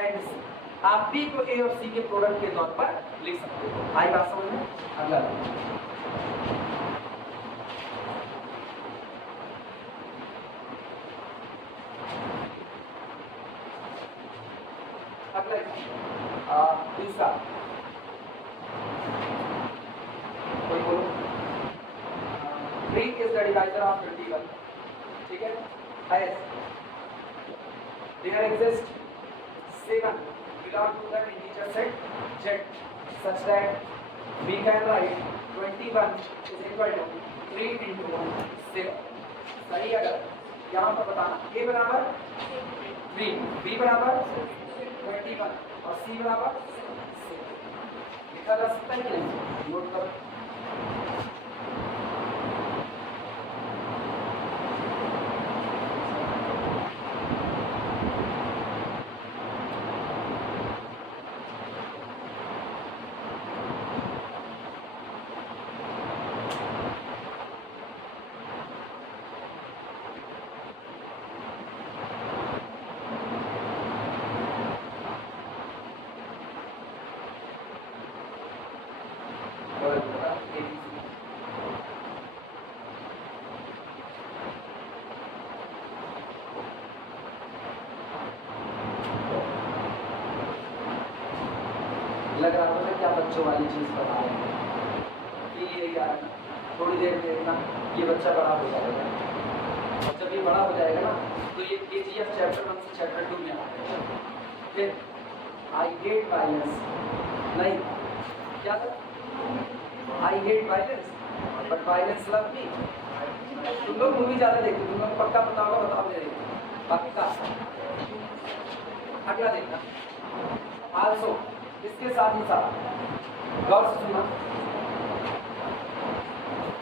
and c। आप b को a और c के प्रोडक्ट के तौर पर लिख सकते हो। आई बात समझ में? अगला दूसरा, कोई बोलो। 3 is the divisor of 21, ठीक है? As there exist 7 belong to the integer set z, such that we can write 21 is equal to 3 into 7। सही है गलत? यहाँ पर बताना, a बराबर 3, b बराबर 21 और c बराबर 7। लिखा जा सकता है कि नहीं? नोट करो। लग रहा था क्या बच्चों वाली चीज बता रहे हैं कि ये यार थोड़ी देर देखना, ये बच्चा बड़ा हो जाएगा, और जब ये बड़ा हो जाएगा ना तो ये KGF चैप्टर 1 से चैप्टर 2 में आ जाएगा। फिर आई हेट वायलेंस, नहीं क्या था? I hate violence but violence love me. तुम लोग मूवी ज़्यादा देखते, तुम लोग पक्का पता होगा, बताओ मेरे पक्का। अगला देखना, आल्सो इसके साथ ही साथ गौर से सुनना,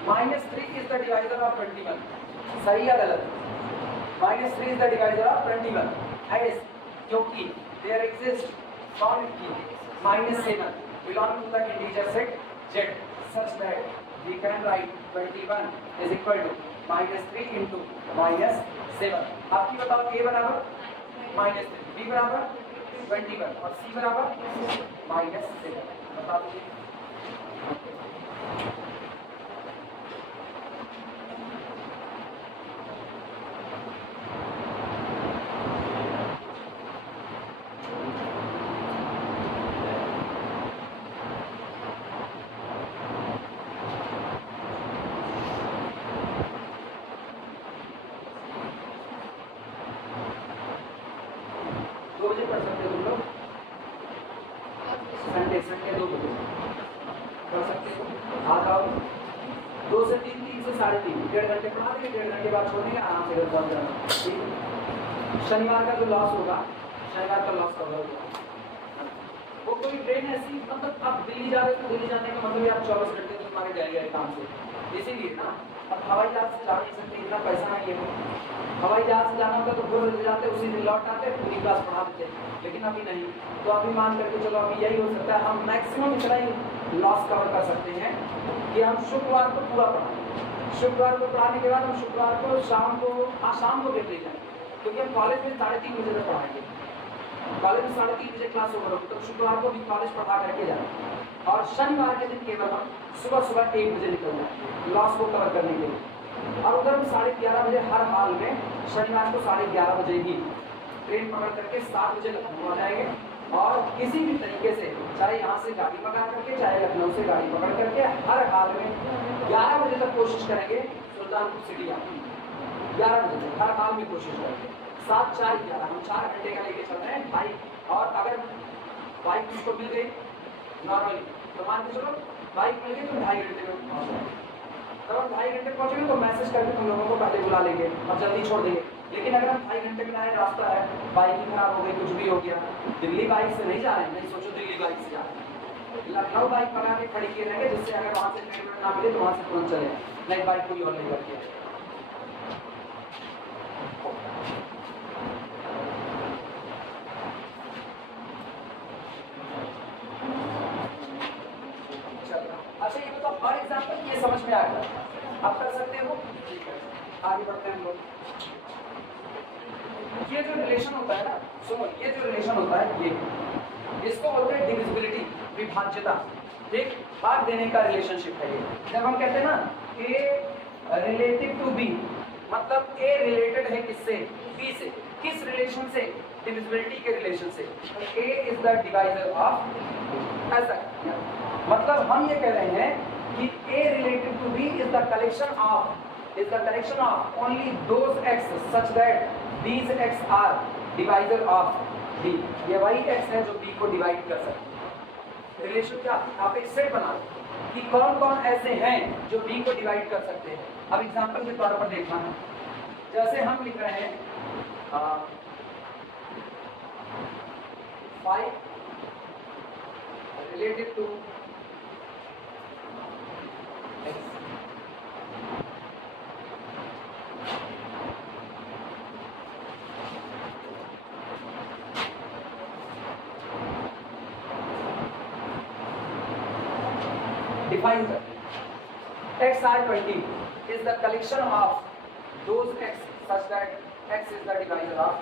-3 इज द डिवाइजर ऑफ 21, सही या गलत? -3 is the divisor of 21 as, क्योंकि there exist -7 belong to the integer set z such that we can write 21 is equal to -3 into -7। आपकी बताओ a बराबर -3, b बराबर 21 और c बराबर -7। बता दीजिए। संडे 2 बजे कर सकते हो। आ जाओ 2 से 3, 3 से 3:30, 1.5 घंटे पढ़ा देंगे, 1.5 घंटे बाद छोड़ देंगे, आराम से घर पहुंच जाना। ठीक है। शनिवार का जो लॉस होगा, शनिवार का लॉस कवर होगा। वो कोई ट्रेन ऐसी, मतलब आप दिल्ली जा रहे हो, दिल्ली जाने का मतलब आप 24 घंटे तो तुम्हारे जाएगा काम से, इसीलिए ना। अब हवाई जहाज से जा नहीं सकते, इतना पैसा नहीं है। हवाई जहाज से जाना होता तो पूरे ले जाते, उसी दिन लौट आते, पूरी क्लास पढ़ा देते, लेकिन अभी नहीं। तो अभी मान करके चलो, अभी यही हो सकता है, हम मैक्सिमम इतना ही लॉस कवर कर सकते हैं कि हम शुक्रवार को पूरा पढ़ाएं। शुक्रवार को पढ़ाने के बाद हम शुक्रवार को शाम को देख ले जाएंगे, क्योंकि हम कॉलेज में 3:30 बजे तक पढ़ाएंगे। कॉलेज में 3:30 बजे क्लास ओवर होगी, तो शुक्रवार को भी कॉलेज पढ़ा करके जाएंगे, और शनिवार के दिन केवल हम सुबह 1 बजे निकल जाएंगे लॉस को कवर करने के लिए। और उधर हम 11:30 बजे हर हाल में शनिवार को 11:30 बजे ही ट्रेन पकड़ करके 7 बजे लखनऊ आ जाएंगे, और किसी भी तरीके से, चाहे यहाँ से गाड़ी पकड़ करके, चाहे लखनऊ से गाड़ी पकड़ करके, हर हाल में 11 बजे तक कोशिश करेंगे सुल्तानपुर सिटी आने की। 11 बजे तक हर हाल में कोशिश करेंगे। 7, 4, 11 हम 4 घंटे का लेके चल रहे हैं बाइक। और अगर बाइक किसको मिल गई नॉर्मली, तो मान के चलो बाइक मिल गई तो 2.5 घंटे में पहुँच जाएंगे। तब हम 2.5 घंटे पहुँचेंगे तो मैसेज करके तुम लोगों को पहले बुला लेंगे और जल्दी छोड़ देंगे। लेकिन अगर हम 2.5 घंटे में आए, रास्ता है, बाइक ही खराब हो गई, कुछ भी हो गया, दिल्ली बाइक से नहीं जा रहे हैं, नहीं सोचो दिल्ली बाइक से जा रहे हैं, लखनऊ बाइक बना के खड़ी किए रहेंगे, जिससे अगर वहाँ से ट्रेन ना मिले तो वहाँ से तुरंत चले, नहीं बाइक कोई और नहीं करके। अच्छा, ये तो फॉर एग्जाम्पल ये समझ में आ गया, आप कर सकते हो। ठीक है, आगे बढ़ते हैं हम लोग। ये जो रिलेशन होता है ना, सुनो, ये जो रिलेशन होता है, ये इसको बोलते हैं डिविजिबिलिटी, विभाज्यता, एक भाग देने का रिलेशनशिप है ये। जब हम कहते हैं ना ए रिलेटिव टू बी, मतलब ए रिलेटेड है किससे, बी से, किस रिलेशन से, डिविजिबिलिटी के रिलेशन से। A is the divisor of, ऐसा मतलब हम ये कह रहे हैं कि A related to B is the collection of only those X such that these x are divisor of b। ये वही x है जो b को डिवाइड कर सकते हैं। रिलेशन क्या, आप एक सेट बना लो कि कौन कौन ऐसे हैं जो b को डिवाइड कर सकते हैं। अब एग्जांपल के तौर पर देखना है, जैसे हम लिख रहे हैं 5 related to x। Define that x are 20 is the collection of those x such that x is the divisor of।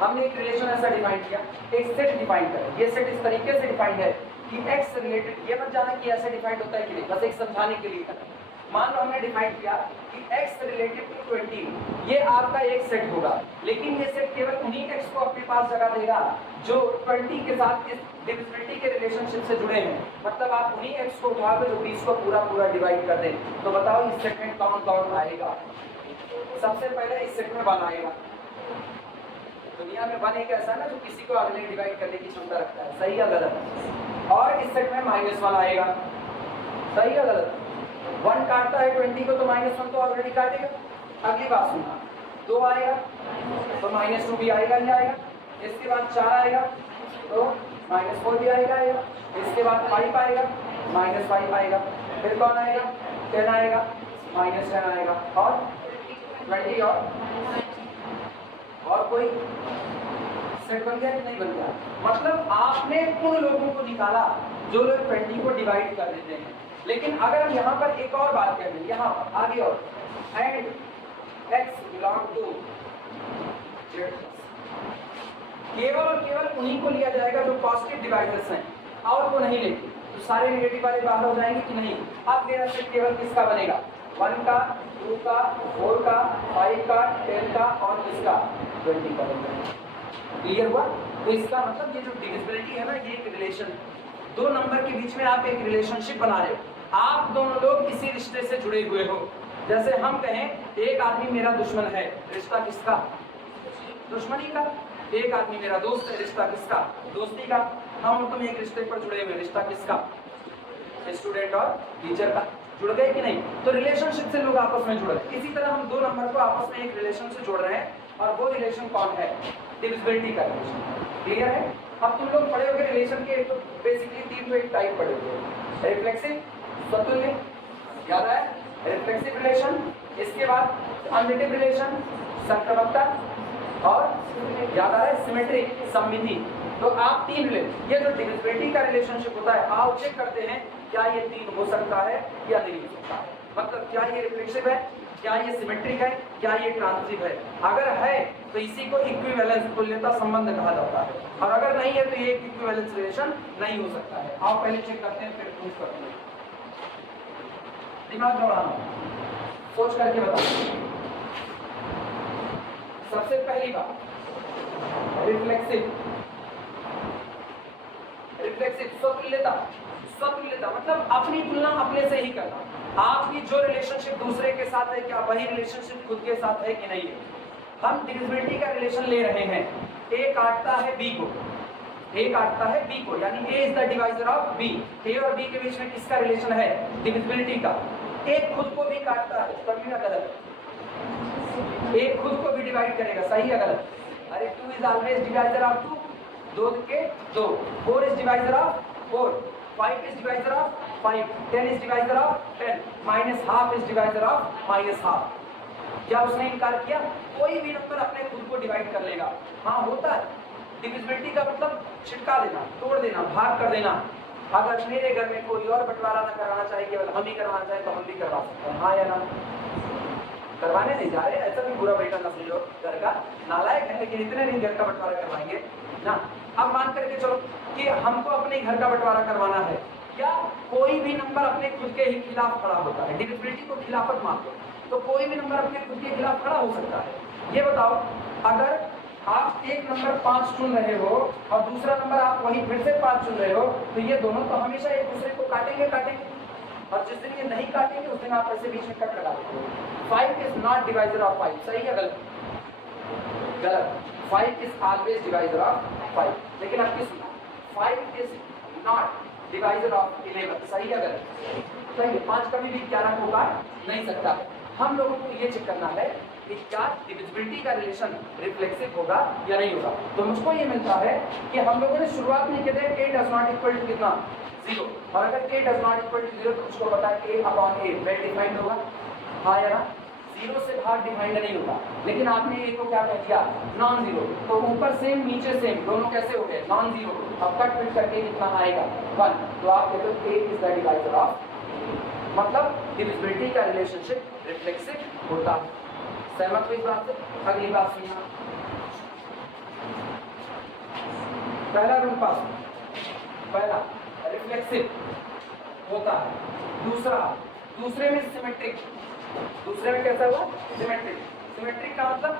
हमने एक रिलेशन ऐसा डिफाइन किया, एक सेट डिफाइन करें। ये सेट इस तरीके से डिफाइन है कि x रिलेटेड, ये मत जाना कि ऐसे डिफाइन होता है कि नहीं, बस एक समझाने के लिए करें। मान लो हमने डिफाइन किया कि x रिलेटेड टू 20 ये आपका एक सेट होगा, लेकिन ये सेट केवल उन्हीं x को अपने पास जगह देगा जो 20 के साथ इस डिविजिबिलिटी के रिलेशनशिप से जुड़े हैं। मतलब आप उन्हीं x को उठाओगे जो 20 को पूरा डिवाइड कर दें। तो बताओ इस सेट में कौन कौन आएगा। सबसे पहले इस सेट में 1 आएगा। दुनिया में 1 एक ऐसा ना जो किसी को अगले डिवाइड करने की क्षमता रखता है, सही या गलत। और इस सेट में -1 आएगा, सही या गलत। 1 काटता है 20 को तो -1 तो ऑलरेडी काटेगा। अगली बात सुनना, 2 आएगा तो -2 भी आएगा ही आएगा। इसके बाद 4 आएगा तो -4 भी आएगा। इसके बाद 5 आएगा, -5 आएगा। फिर कौन आएगा, 10 आएगा, -10 आएगा, और 20 और कोई सेट बन गया कि नहीं बन गया? मतलब आपने उन लोगों को निकाला जो लोग 20 को डिवाइड कर देते हैं। लेकिन अगर हम यहाँ पर एक और बात करें, यहाँ पर आगे और and x belong to z, केवल और केवल उन्हीं को लिया जाएगा जो पॉजिटिव डिवाइजर्स हैं, और को नहीं लेंगे। तो सारे नेगेटिव वाले बाहर हो जाएंगे कि नहीं? अब मेरा सेट केवल किसका बनेगा? 1 का, 2 का, 4 का, 5 का, 10 का और किसका? 20 का बनेगा। क्लियर हुआ? तो इसका मतलब ये जो डिविजिबिलिटी है ना, ये एक रिलेशन है। दो नंबर के बीच में आप एक रिलेशनशिप बना रहे हो, आप दोनों लोग इसी रिश्ते से जुड़े हुए हो। जैसे हम कहें एक आदमी मेरा दुश्मन है, रिश्ता किसका? दुश्मनी का। एक आदमी मेरा दोस्त है, रिश्ता किसका? दोस्ती का। हम तुम एक रिश्ते पर जुड़े हुए, रिश्ता किसका? स्टूडेंट और टीचर का। जुड़ गए कि नहीं? तो रिलेशनशिप से लोग आपस में जुड़ रहे। इसी तरह हम दो नंबर को आपस में एक रिलेशन से जोड़ रहे हैं, और वो रिलेशन कौन है? डिविजिबिलिटी का रिलेशन। क्लियर है? अब तुम लोग पढ़े होंगे रिलेशन के तो बेसिकली 3 टाइप पढ़े होंगे। रिफ्लेक्सिव, स्वतुल्य, याद है? रिफ्लेक्सिव रिलेशन, इसके बाद अनरिलेटिव रिलेशन, संक्रमकता, और याद आ रहा है सिमेट्रिक, सममिति। तो आप 3 रिलेशन, ये जो डिविजिबिलिटी का रिलेशनशिप होता है, आप चेक करते हैं क्या ये 3 हो सकता है या नहीं हो सकता है। मतलब क्या ये रिफ्लेक्सिव है, क्या ये सिमेट्रिक है, क्या ये ट्रांजिटिव है। अगर है तो इसी को इक्विवेलेंस, तुल्यता संबंध कहा जाता है, और अगर नहीं है तो ये इक्विवेलेंस रिलेशन नहीं हो सकता है। आप पहले चेक करते हैं फिर प्रूफ करते हैं। दिमाग दौड़ाना, सोच करके बताओ। सबसे पहली बात, रिफ्लेक्सिव। रिफ्लेक्सिव स्वतुल्यता। स्वतुल्यता मतलब अपनी तुलना अपने से ही करना। आपकी जो रिलेशनशिप दूसरे के साथ है, क्या वही रिलेशनशिप खुद के साथ है कि नहीं है। हम डिविजिबिलिटी का रिलेशन ले रहे हैं, ए काटता है बी को, ए काटता है बी को, यानी A is the divisor of B. A और बी के बीच में किसका रिलेशन है? डिविजिबिलिटी का। ए खुद को भी काटता है, सही या गलत? ए खुद को भी डिवाइड करेगा, सही या गलत? अरे 2 इज ऑलवेज डिवाइजर ऑफ 2, 2 के 2। 4 is divisor of 4, 5 is divisor of 5, 10 is divisor of 10, minus half is divisor of minus half। क्या उसने इनकार किया? कोई भी नंबर अपने खुद को डिवाइड कर लेगा। हाँ होता है। डिविजिबिलिटी का मतलब छिटका देना, तोड़ देना, भाग कर देना। अगर मेरे घर में कोई और बंटवारा ना कराना चाहे, केवल हम ही करवाना चाहे तो हम भी करवा सकते हैं। हाँ या ना? करवाने नहीं जा रहे, ऐसा भी बुरा बेटा ना समझो, घर का नालायक है, लेकिन इतने नहीं घर का बंटवारा करवाएंगे ना। अब मान करके चलो कि हमको अपने घर का बंटवारा करवाना है, या कोई भी नंबर अपने खुद के ही खिलाफ खड़ा होता है, डिविजिबिलिटी को खिलाफत मान लो, तो कोई भी नंबर अपने खुद के खिलाफ खड़ा हो सकता है। ये बताओ, अगर आप एक नंबर 5 चुन रहे हो और दूसरा नंबर आप वही फिर से 5 चुन रहे हो, तो ये दोनों तो हमेशा एक दूसरे को काटेंगे, और जिस दिन ये नहीं काटेंगे उस दिन आप ऐसे बीच में कट लगा देते हो। 5 इज नॉट डिवाइजर ऑफ 5, सही है गलत? गलत। 5 इज ऑलवेज डिवाइजर ऑफ 5। लेकिन अब किस 5 इज नॉट डिवाइजर ऑफ 11, सही है गलत? सही है। 5 कभी भी 11 को काट नहीं सकता। हम लोगों को ये चेक करना है कि क्या डिविजिबिलिटी का रिलेशन रिफ्लेक्सिव होगा या नहीं होगा। तो मुझको ये मिलता है कि हम लोगों ने शुरुआत में कहते हैं a does not equal to कितना? 0, और अगर a does not equal to 0 तो मुझको पता है a upon a well defined होगा। हाँ या ना? 0 से बाहर डिफाइंड नहीं होगा। लेकिन आपने a को क्या कह दिया? Non zero. तो ऊपर सेम नीचे सेम, दोनों कैसे हो गए? Non zero. अब कट फिट करके कितना आएगा? 1। तो आप कहते हो a is the divisor of, मतलब डिविजिबिलिटी का रिलेशनशिप रिफ्लेक्सिव होता है। सहमत हो इस बात से? अगली बात सुनिए। पहला रूल पास, पहला रिफ्लेक्सिव होता है। दूसरे में सिमेट्रिक। दूसरे में कैसा हुआ? सिमेट्रिक। सिमेट्रिक का मतलब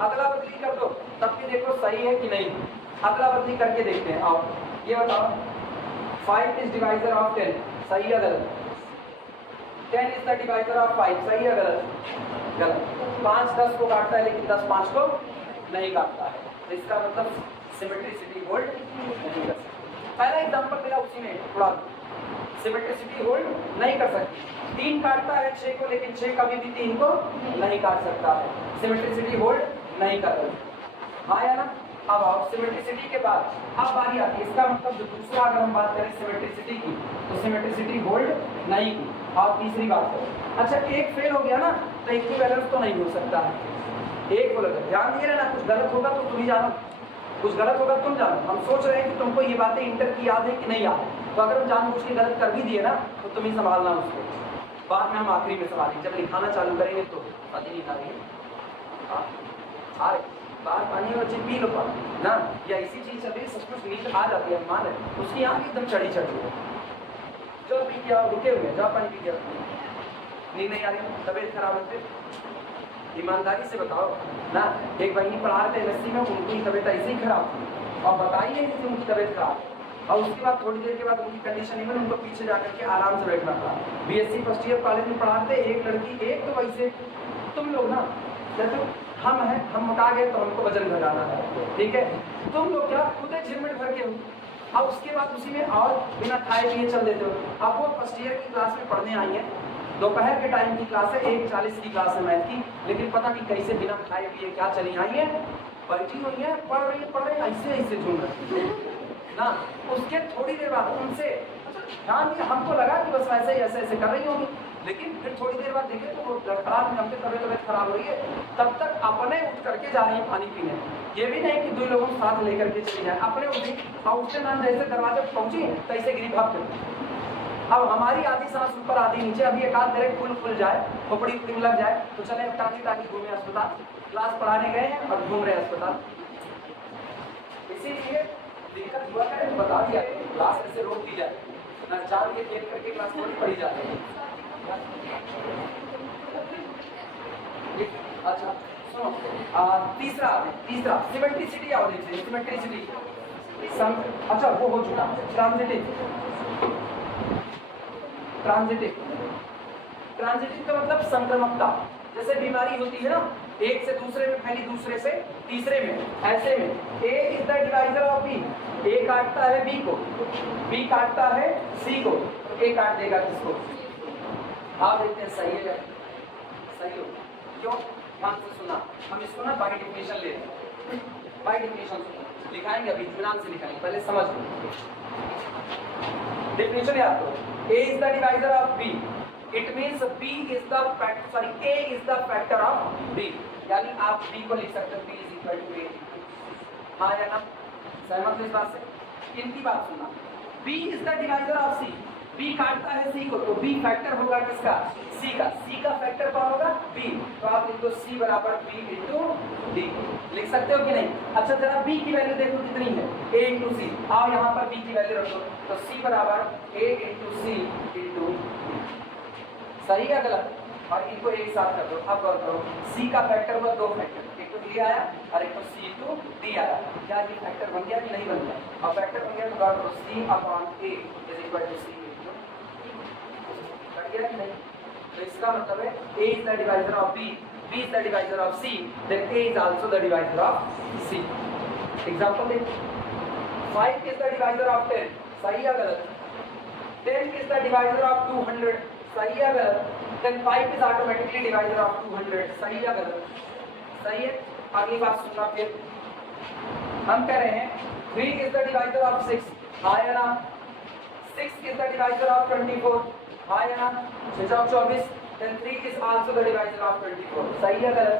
अदला बदली कर दो तब भी देखो सही है कि नहीं। अदला बदली करके देखते हैं। आओ ये बताओ, 5 इज डिवाइजर ऑफ 10, सही है गलत? 10 इज द डिवाइजर ऑफ 5, सही है गलत? गलत। 5 10 को काटता है लेकिन 10 5 को नहीं काटता है, तो इसका मतलब सिमेट्रिसिटी होल्ड नहीं कर सकती। पहला एग्जांपल मेरा उसी में थोड़ा, सिमेट्रिसिटी होल्ड नहीं कर सकती। 3 काटता है 6 को, लेकिन 6 कभी भी 3 को नहीं काट सकता है। सिमेट्रिसिटी होल्ड नहीं कर रही। हाँ या ना? अब आओ सिमेट्रिसिटी के बाद अब बारी आती है, इसका मतलब जो दूसरा अगर हम बात करें सिमेट्रिसिटी की, तो सिमेट्रिसिटी होल्ड नहीं की। और तीसरी बात करें, अच्छा एक फेल हो गया ना तो इक्विवेलेंस तो नहीं हो सकता है। एक बोलो, ध्यान दिए ना, कुछ गलत होगा तो तुम ही जानो। कुछ गलत होगा तुम जानो, हम सोच रहे हैं कि तुमको ये बातें इंटर की याद है कि नहीं याद है, तो अगर हम जानबूझ के गलत कर भी दिए ना तो तुम ही संभालना उसको, बाद में हम आखिरी में संभालेंगे, जब लिखाना चालू करेंगे तो बातें नहीं खा रही है। हाँ बाहर पानी और पी लो पानी ना, या इसी चीज चल रही है, सब कुछ नींद आ जाती है, मान है उसकी आँख एकदम चढ़ी चढ़ी है, जो पी के रुके हुए हैं, जाओ पानी पी के, नींद नहीं आ रही, तबीयत खराब है, फिर ईमानदारी से बताओ ना। एक बहनी पढ़ा रहे थे एमएससी में, उनकी तबीयत ऐसे ही खराब थी और बताइए कि उनकी तबीयत खराब, और उसके बाद थोड़ी देर के बाद उनकी कंडीशन इवन उनको पीछे जाकर के आराम से बैठना पड़ा। बीएससी फर्स्ट ईयर कॉलेज में पढ़ाते, एक लड़की, एक तो वैसे तुम लोग ना, जैसे हम हैं, हम मोटा गए तो हमको वजन घटाना है, ठीक है, तुम लोग क्या खुद झिरमिट भर के हो, अब उसके बाद उसी में और बिना खाए पिए चल देते हो। अब वो फर्स्ट ईयर की क्लास में पढ़ने आई है, दोपहर के टाइम की क्लास है, 1:40 की क्लास है मैथ की, लेकिन पता नहीं कैसे बिना खाए पिए क्या चली आई है, बैठी हुई है, पढ़ रही है, ऐसे ऐसे झूम रही ना। उसके थोड़ी देर बाद उनसे ध्यान दिया, हमको लगा कि बस वैसे ही ऐसे ऐसे कर रही होंगी, लेकिन फिर थोड़ी देर बाद देखे तो वो खराब नहीं, हमसे तबीयत खराब हो रही है, तब तक अपने उठ करके जा रही है पानी पीने। ये भी नहीं कि 2 लोगों को साथ लेकर के चली जाए, अपने उठी और उससे नाम जैसे दरवाजे पहुंची तैसे गिरी भाग गई। अब हमारी आधी सांस ऊपर आधी नीचे, अभी एक आध मेरे खुल जाए, खोपड़ी उपड़ी लग जाए तो चले अब टाँगी घूमे अस्पताल, क्लास पढ़ाने गए हैं और घूम रहे अस्पताल। इसीलिए दिक्कत हुआ है, बता दिया क्लास ऐसे रोक दी जाए ना, जान के खेल करके क्लास थोड़ी पढ़ी जाती है। अच्छा सुनो, तीसरा सिमेट्रिसिटी और सिमेट्रिसिटी, अच्छा वो हो चुका, ट्रांजिटिव का मतलब संक्रमकता, जैसे बीमारी होती है ना, एक से दूसरे में फैली, दूसरे से तीसरे में, ऐसे में A is the divisor of B, A काटता है बी को, बी काटता है सी को, तो ए काट देगा किसको, आप देखते हैं सही है, सही हो क्यों, ध्यान से सुना, हम इसको ना बाय डेफिनेशन ले रहे हैं, बाय डेफिनेशन लिखाएंगे, अभी इत्मीनान से लिखाएंगे, पहले समझ लो डेफिनेशन याद करो, A is the divisor of B, it means B is the factor, sorry A is the factor of B, यानी आप बी को लिख सकते हो B is equal to A, हाँ या ना, सहमत हो इस बात से। इनकी बात सुनना, b is the divisor of c, b काटता है सी को, तो बी फैक्टर होगा किसका, सी का, सी का फैक्टर कौन होगा, बी, तो आप लिख दो सी बराबर बी इंटू डी, लिख सकते हो कि नहीं। अच्छा जरा बी की वैल्यू देखो कितनी है, ए इंटू सी, आओ यहाँ पर बी की वैल्यू रखो, तो सी बराबर ए इंटू सी इंटू, सही है गलत, और इनको एक साथ कर दो। अब गौर करो, सी का फैक्टर हुआ 2 फैक्टर, एक तो डी आया और एक तो सी टू डी आया, क्या ये फैक्टर बन गया कि नहीं बन गया, और फैक्टर बन गया तो गौर करो C upon A is equal to C, बन गया कि नहीं। तो इसका मतलब है A is the divisor of B, B is the divisor of C, then A is also the divisor of C. Example देखो, 5 इज द डिवाइजर ऑफ 10, सही है गलत, 10 इज द डिवाइजर ऑफ 200, सही है गलत, then 5 is automatically divisor of 200, सही है गलत, सही है। अगली बात सुनना, फिर हम कह रहे हैं 3 is the divisor of 6, हाँ या ना, 6 is the divisor of 24, हाँ या ना, 6 और 24, then 3 is also the divisor of 24, सही है गलत,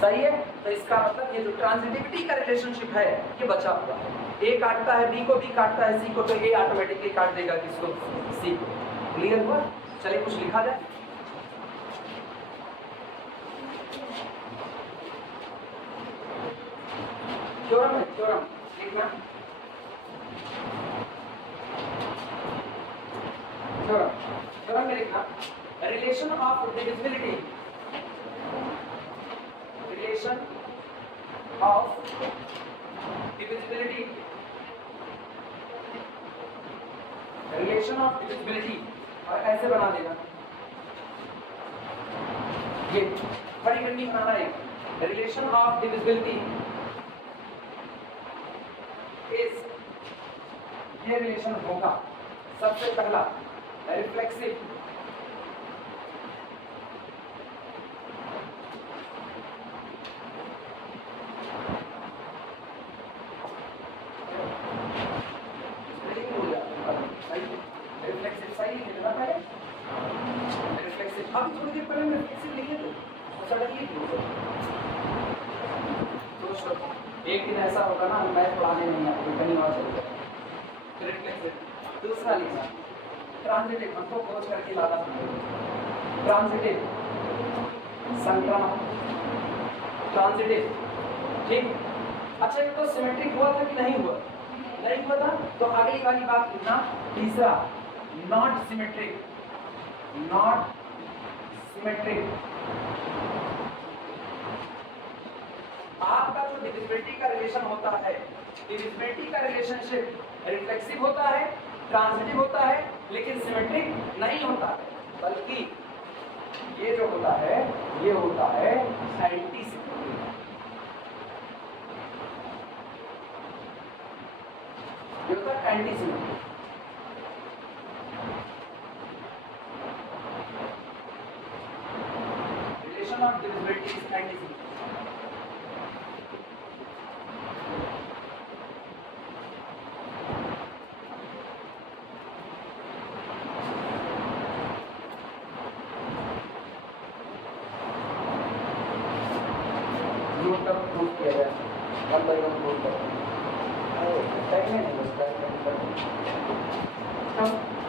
सही है। तो इसका मतलब ये जो ट्रांजिटिविटी का रिलेशनशिप है ये बचा हुआ है, ए काटता है बी को, बी काटता है सी को, तो ए ऑटोमेटिकली काट देगा किसको, सी को। क्लियर हुआ, चलिए कुछ लिखा जाए। थ्योरम है, थ्योरम लिखना, थ्योरम में लिखना, relation of divisibility, relation of divisibility, relation of divisibility, और ऐसे बना देना, ये बड़ी गंदी बनाना है, रिलेशन ऑफ डिविजिबिलिटी इज, ये रिलेशन होगा सबसे पहला रिफ्लेक्सिव, रिफ्लेक्सिव सही लिखना पहले, रिफ्लेक्सिव अभी थोड़ी देर पहले रिफ्लेक्सिव लिखे थे, सडनली दोस्तों एक दिन ऐसा होगा ना मैथ पढ़ाने नहीं आएगी, कहीं और चल जाएगा। रिफ्लेक्सिव। दूसरा लिखना ट्रांजिटिव, हमको खोज करके लाना पड़ेगा। ट्रांजिटिव संक्रमण, ट्रांजिटिव, ठीक। अच्छा ये तो सिमेट्रिक हुआ था कि नहीं हुआ? नहीं हुआ था, तो अगली वाली बात लिखना। तीसरा नॉट सिमेट्रिक, नॉट सिमेट्रिक। आपका जो डिविजिबिलिटी का रिलेशन होता है, डिविजिबिलिटी का रिलेशनशिप रिफ्लेक्सिव होता है, ट्रांजिटिव होता है, लेकिन सिमेट्रिक नहीं होता है, बल्कि ये जो होता है ये होता है एंटी सिमेट्रिक। ये होता है anti symmetric. Relation of divisibility is anti symmetric.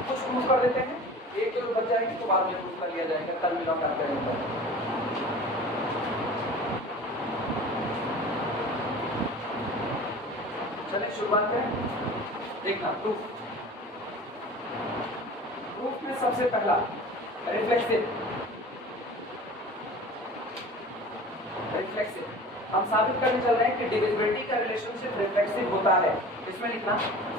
कुछ प्रूफ कर देते हैं, एक जो बच जाएगी तो बाद में प्रूफ कर लिया जाएगा, कल मिला करते हैं। चलिए शुरुआत करें। देखना प्रूफ। प्रूफ में सबसे पहला रिफ्लेक्सिव। रिफ्लेक्सिव हम साबित करने चल रहे हैं कि डिविजिबिलिटी का रिलेशनशिप रिफ्लेक्सिव होता है। इसमें लिखना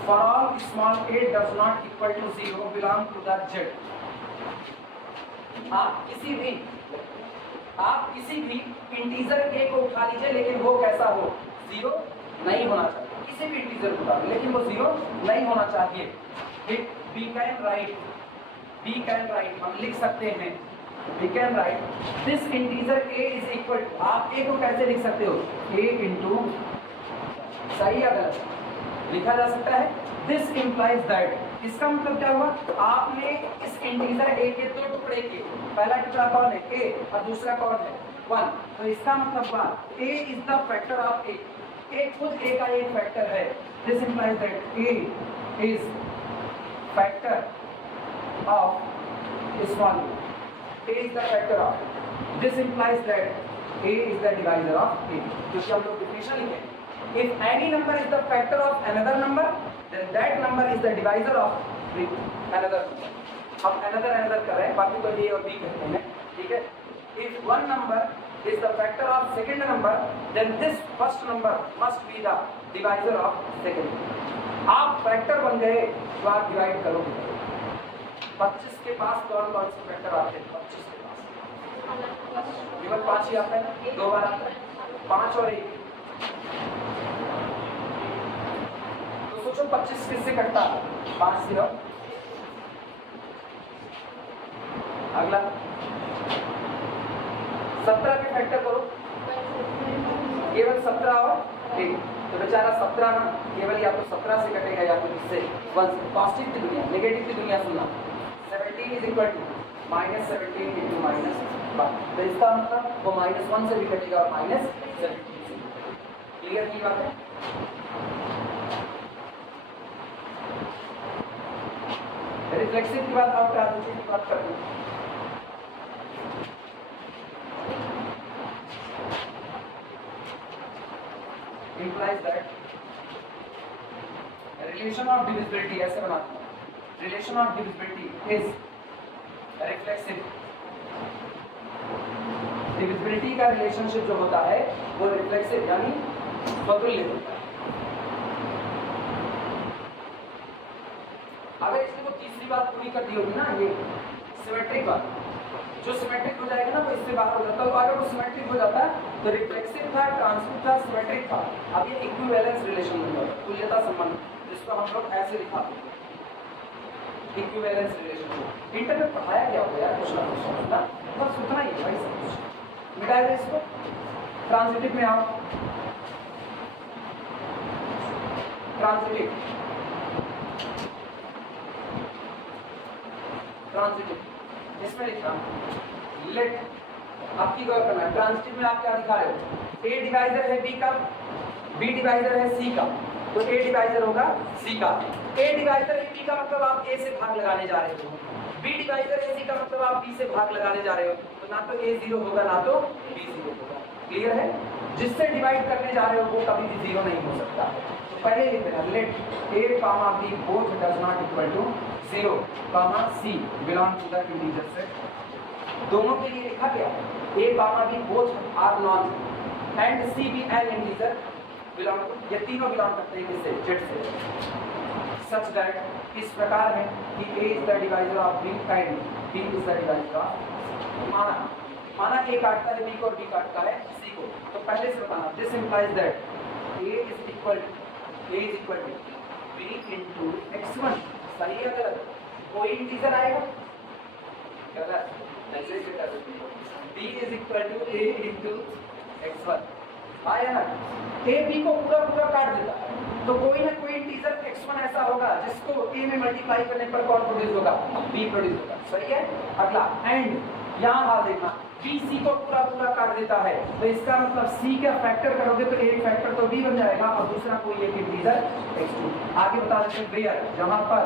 for all small a does not equal to 0 belong to the z। आप किसी भी इंटीजर a को उठा लीजिए, लेकिन वो कैसा हो, 0 नहीं होना चाहिए। किसी भी इंटीजर को उठा, लेकिन वो 0 नहीं होना चाहिए। we can write हम लिख सकते हैं, we can write this integer a is equal to, आप a को कैसे लिख सकते हो, a into, सही या गलत लिखा जा सकता है। दिस implies that, इसका मतलब क्या हुआ, आपने इस इंटीजर a के दो टुकड़े किए, पहला टुकड़ा कौन है a और दूसरा कौन है 1, तो इसका मतलब हुआ a is the factor of a खुद a का एक फैक्टर है। This implies that a is factor of small a is the factor of, this implies that a is the divisor of a, क्योंकि हम लोग डिफिनेशन लिखें, if any number is the factor of another number then that number is the divisor of another number। हम another कर रहे हैं, बाकी तो a और b कहते हैं, ठीक है। if one number is the factor of second number then this first number must be the divisor of second। आप फैक्टर बन गए तो आप डिवाइड करोगे। 25 के पास कौन कौन से फैक्टर आते हैं, 25 के पास केवल 5 ही आता है ना, 2 बार आता है, 5 और 1, तो सोचो 25 किससे कटता है, 5 0। अगला 17 के फैक्टर करो, केवल 17 और 1, तो बेचारा 17 ना केवल या तो 17 से कटेगा या तो इससे 1 से। पॉजिटिव की दुनिया, नेगेटिव की दुनिया सुनना, 17 इज इक्वल टू -17 इंटू -1, तो इसका मतलब वो -1 से भी कटेगा और -17 से। क्लियर की बात है? रिफ्लेक्सिव की बात और ट्रांजिटिव की बात करते हैं। implies that relation of divisibility, ऐसे बनाते हैं, relation of divisibility is reflexive। divisibility का रिलेशनशिप जो होता है वो रिफ्लेक्सिव यानी स्वतुल्य होता है। अगर इसने वो तीसरी बात पूरी कर दी होगी ना, ये सिमेट्रिक बात, जो सिमेट्रिक हो जाएगा ना वो इससे बाहर हो जाता है। तो अगर वो सिमेट्रिक हो जाता है तो रिफ्लेक्सिव था, ट्रांजिटिव था, सिमेट्रिक था। अब ये इक्विवेलेंस रिलेशन बन जाता है, तुल्यता संबंध, जिसको हम लोग ऐसे लिखाते हैं, इक्विवेलेंस रिलेशन। इंटर में पढ़ाया क्या होगा यार, कुछ ना कुछ ना, बस उतना ही है भाई, सब कुछ मिटा दे इसको। ट्रांजिटिव में आओ, ट्रांजिटिव इसमें लिखा लेट, आपकी गौर करना, ट्रांजिटिव में आप क्या दिखा रहे हो, ए डिवाइजर है बी का, बी डिवाइजर है सी का, तो ए डिवाइजर होगा सी का। ए डिवाइजर ए बी का मतलब आप ए से भाग लगाने जा रहे हो, बी डिवाइजर ए सी का मतलब आप बी से भाग लगाने जा रहे हो, तो ना तो ए जीरो होगा ना तो बी जीरो होगा। क्लियर है? जिससे डिवाइड करने जा रहे हो वो कभी भी जीरो नहीं हो सकता। तो पहले लिख देना let A comma B both does not equal to 0 comma C belong to the integer set. दोनों के लिए लिखा गया A comma B both are non and C be an integer belong to, ये तीनों बिलोंग करते हैं किससे? जेड से। सच दैट इस प्रकार है कि a is the divisor of b and b is the divisor of, माना a काटता है b को और b काटता है c को, तो पहले से बताना this implies that a is equal to b into x1। सही है गलत? कोई इंटीजर आएगा? गलत। ऐसे b is equal to a into x1 आया ना? a b को पूरा पूरा काट देता है, तो कोई ना कोई इंटीजर x1 ऐसा होगा जिसको a में मल्टीप्लाई करने पर कौन प्रोड्यूस होगा? b प्रोड्यूस होगा। सही है? अगला एंड यहाँ हाल देखना, b c को पूरा पूरा काट देता है, तो इसका मतलब c का फैक्टर करोगे तो एक फैक्टर तो b बन जाएगा और दूसरा कोई एक इंटीजर x2। आगे बता देते हैं वेयर, जहाँ पर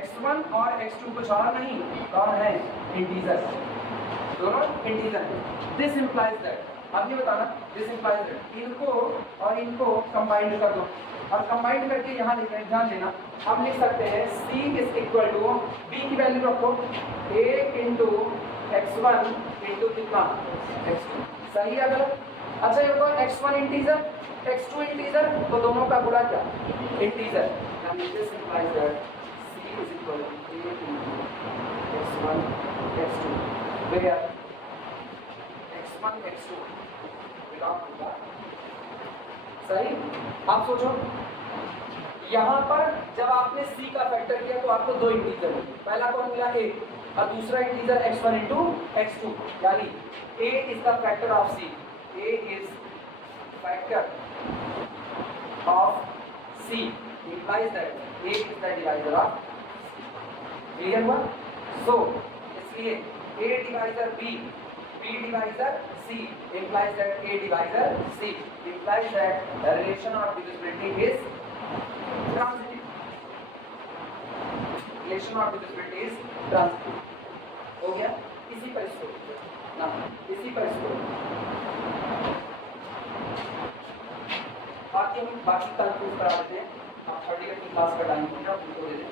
x1 और x2 कुछ और नहीं, कौन है? इंटीजर, दोनों इंटीजर है। दिस इंप्लाइज दैट, अब ये बताना दिस इंप्लाइज दैट इनको और इनको कंबाइंड कर दो, और कंबाइंड करके यहाँ लिख रहे हैं, ध्यान देना। हम लिख सकते हैं c is equal to b की वैल्यू रखो a इंटू x1 इंटू कितना? x2। सही है गलत? अच्छा ये बताओ x1 इंटीजर x2 इंटीजर, तो दोनों का गुणा क्या? इंटीजर। यानी this implies that c is equal to a into x1 x2 where x1 x2 belong to the. सही? आप सोचो यहाँ पर जब आपने c का फैक्टर किया तो आपको दो इंटीजर मिले, पहला कौन मिला? a, और दूसरा इंटीजर x1 इंटू x2, यानी a is the factor of c, a is factor of c implies that a is the divisor of c। Clear हुआ? सो इसलिए a divisor b, b divisor c implies that a divisor c implies that the relation of divisibility is transitive, relation of divisibility is transitive। हो गया? इसी पर इसको ना, इसी पर इसको बाकी कल प्रूफ करा देते हैं। आप 30 की क्लास का टाइम पूरा उनको दे दें।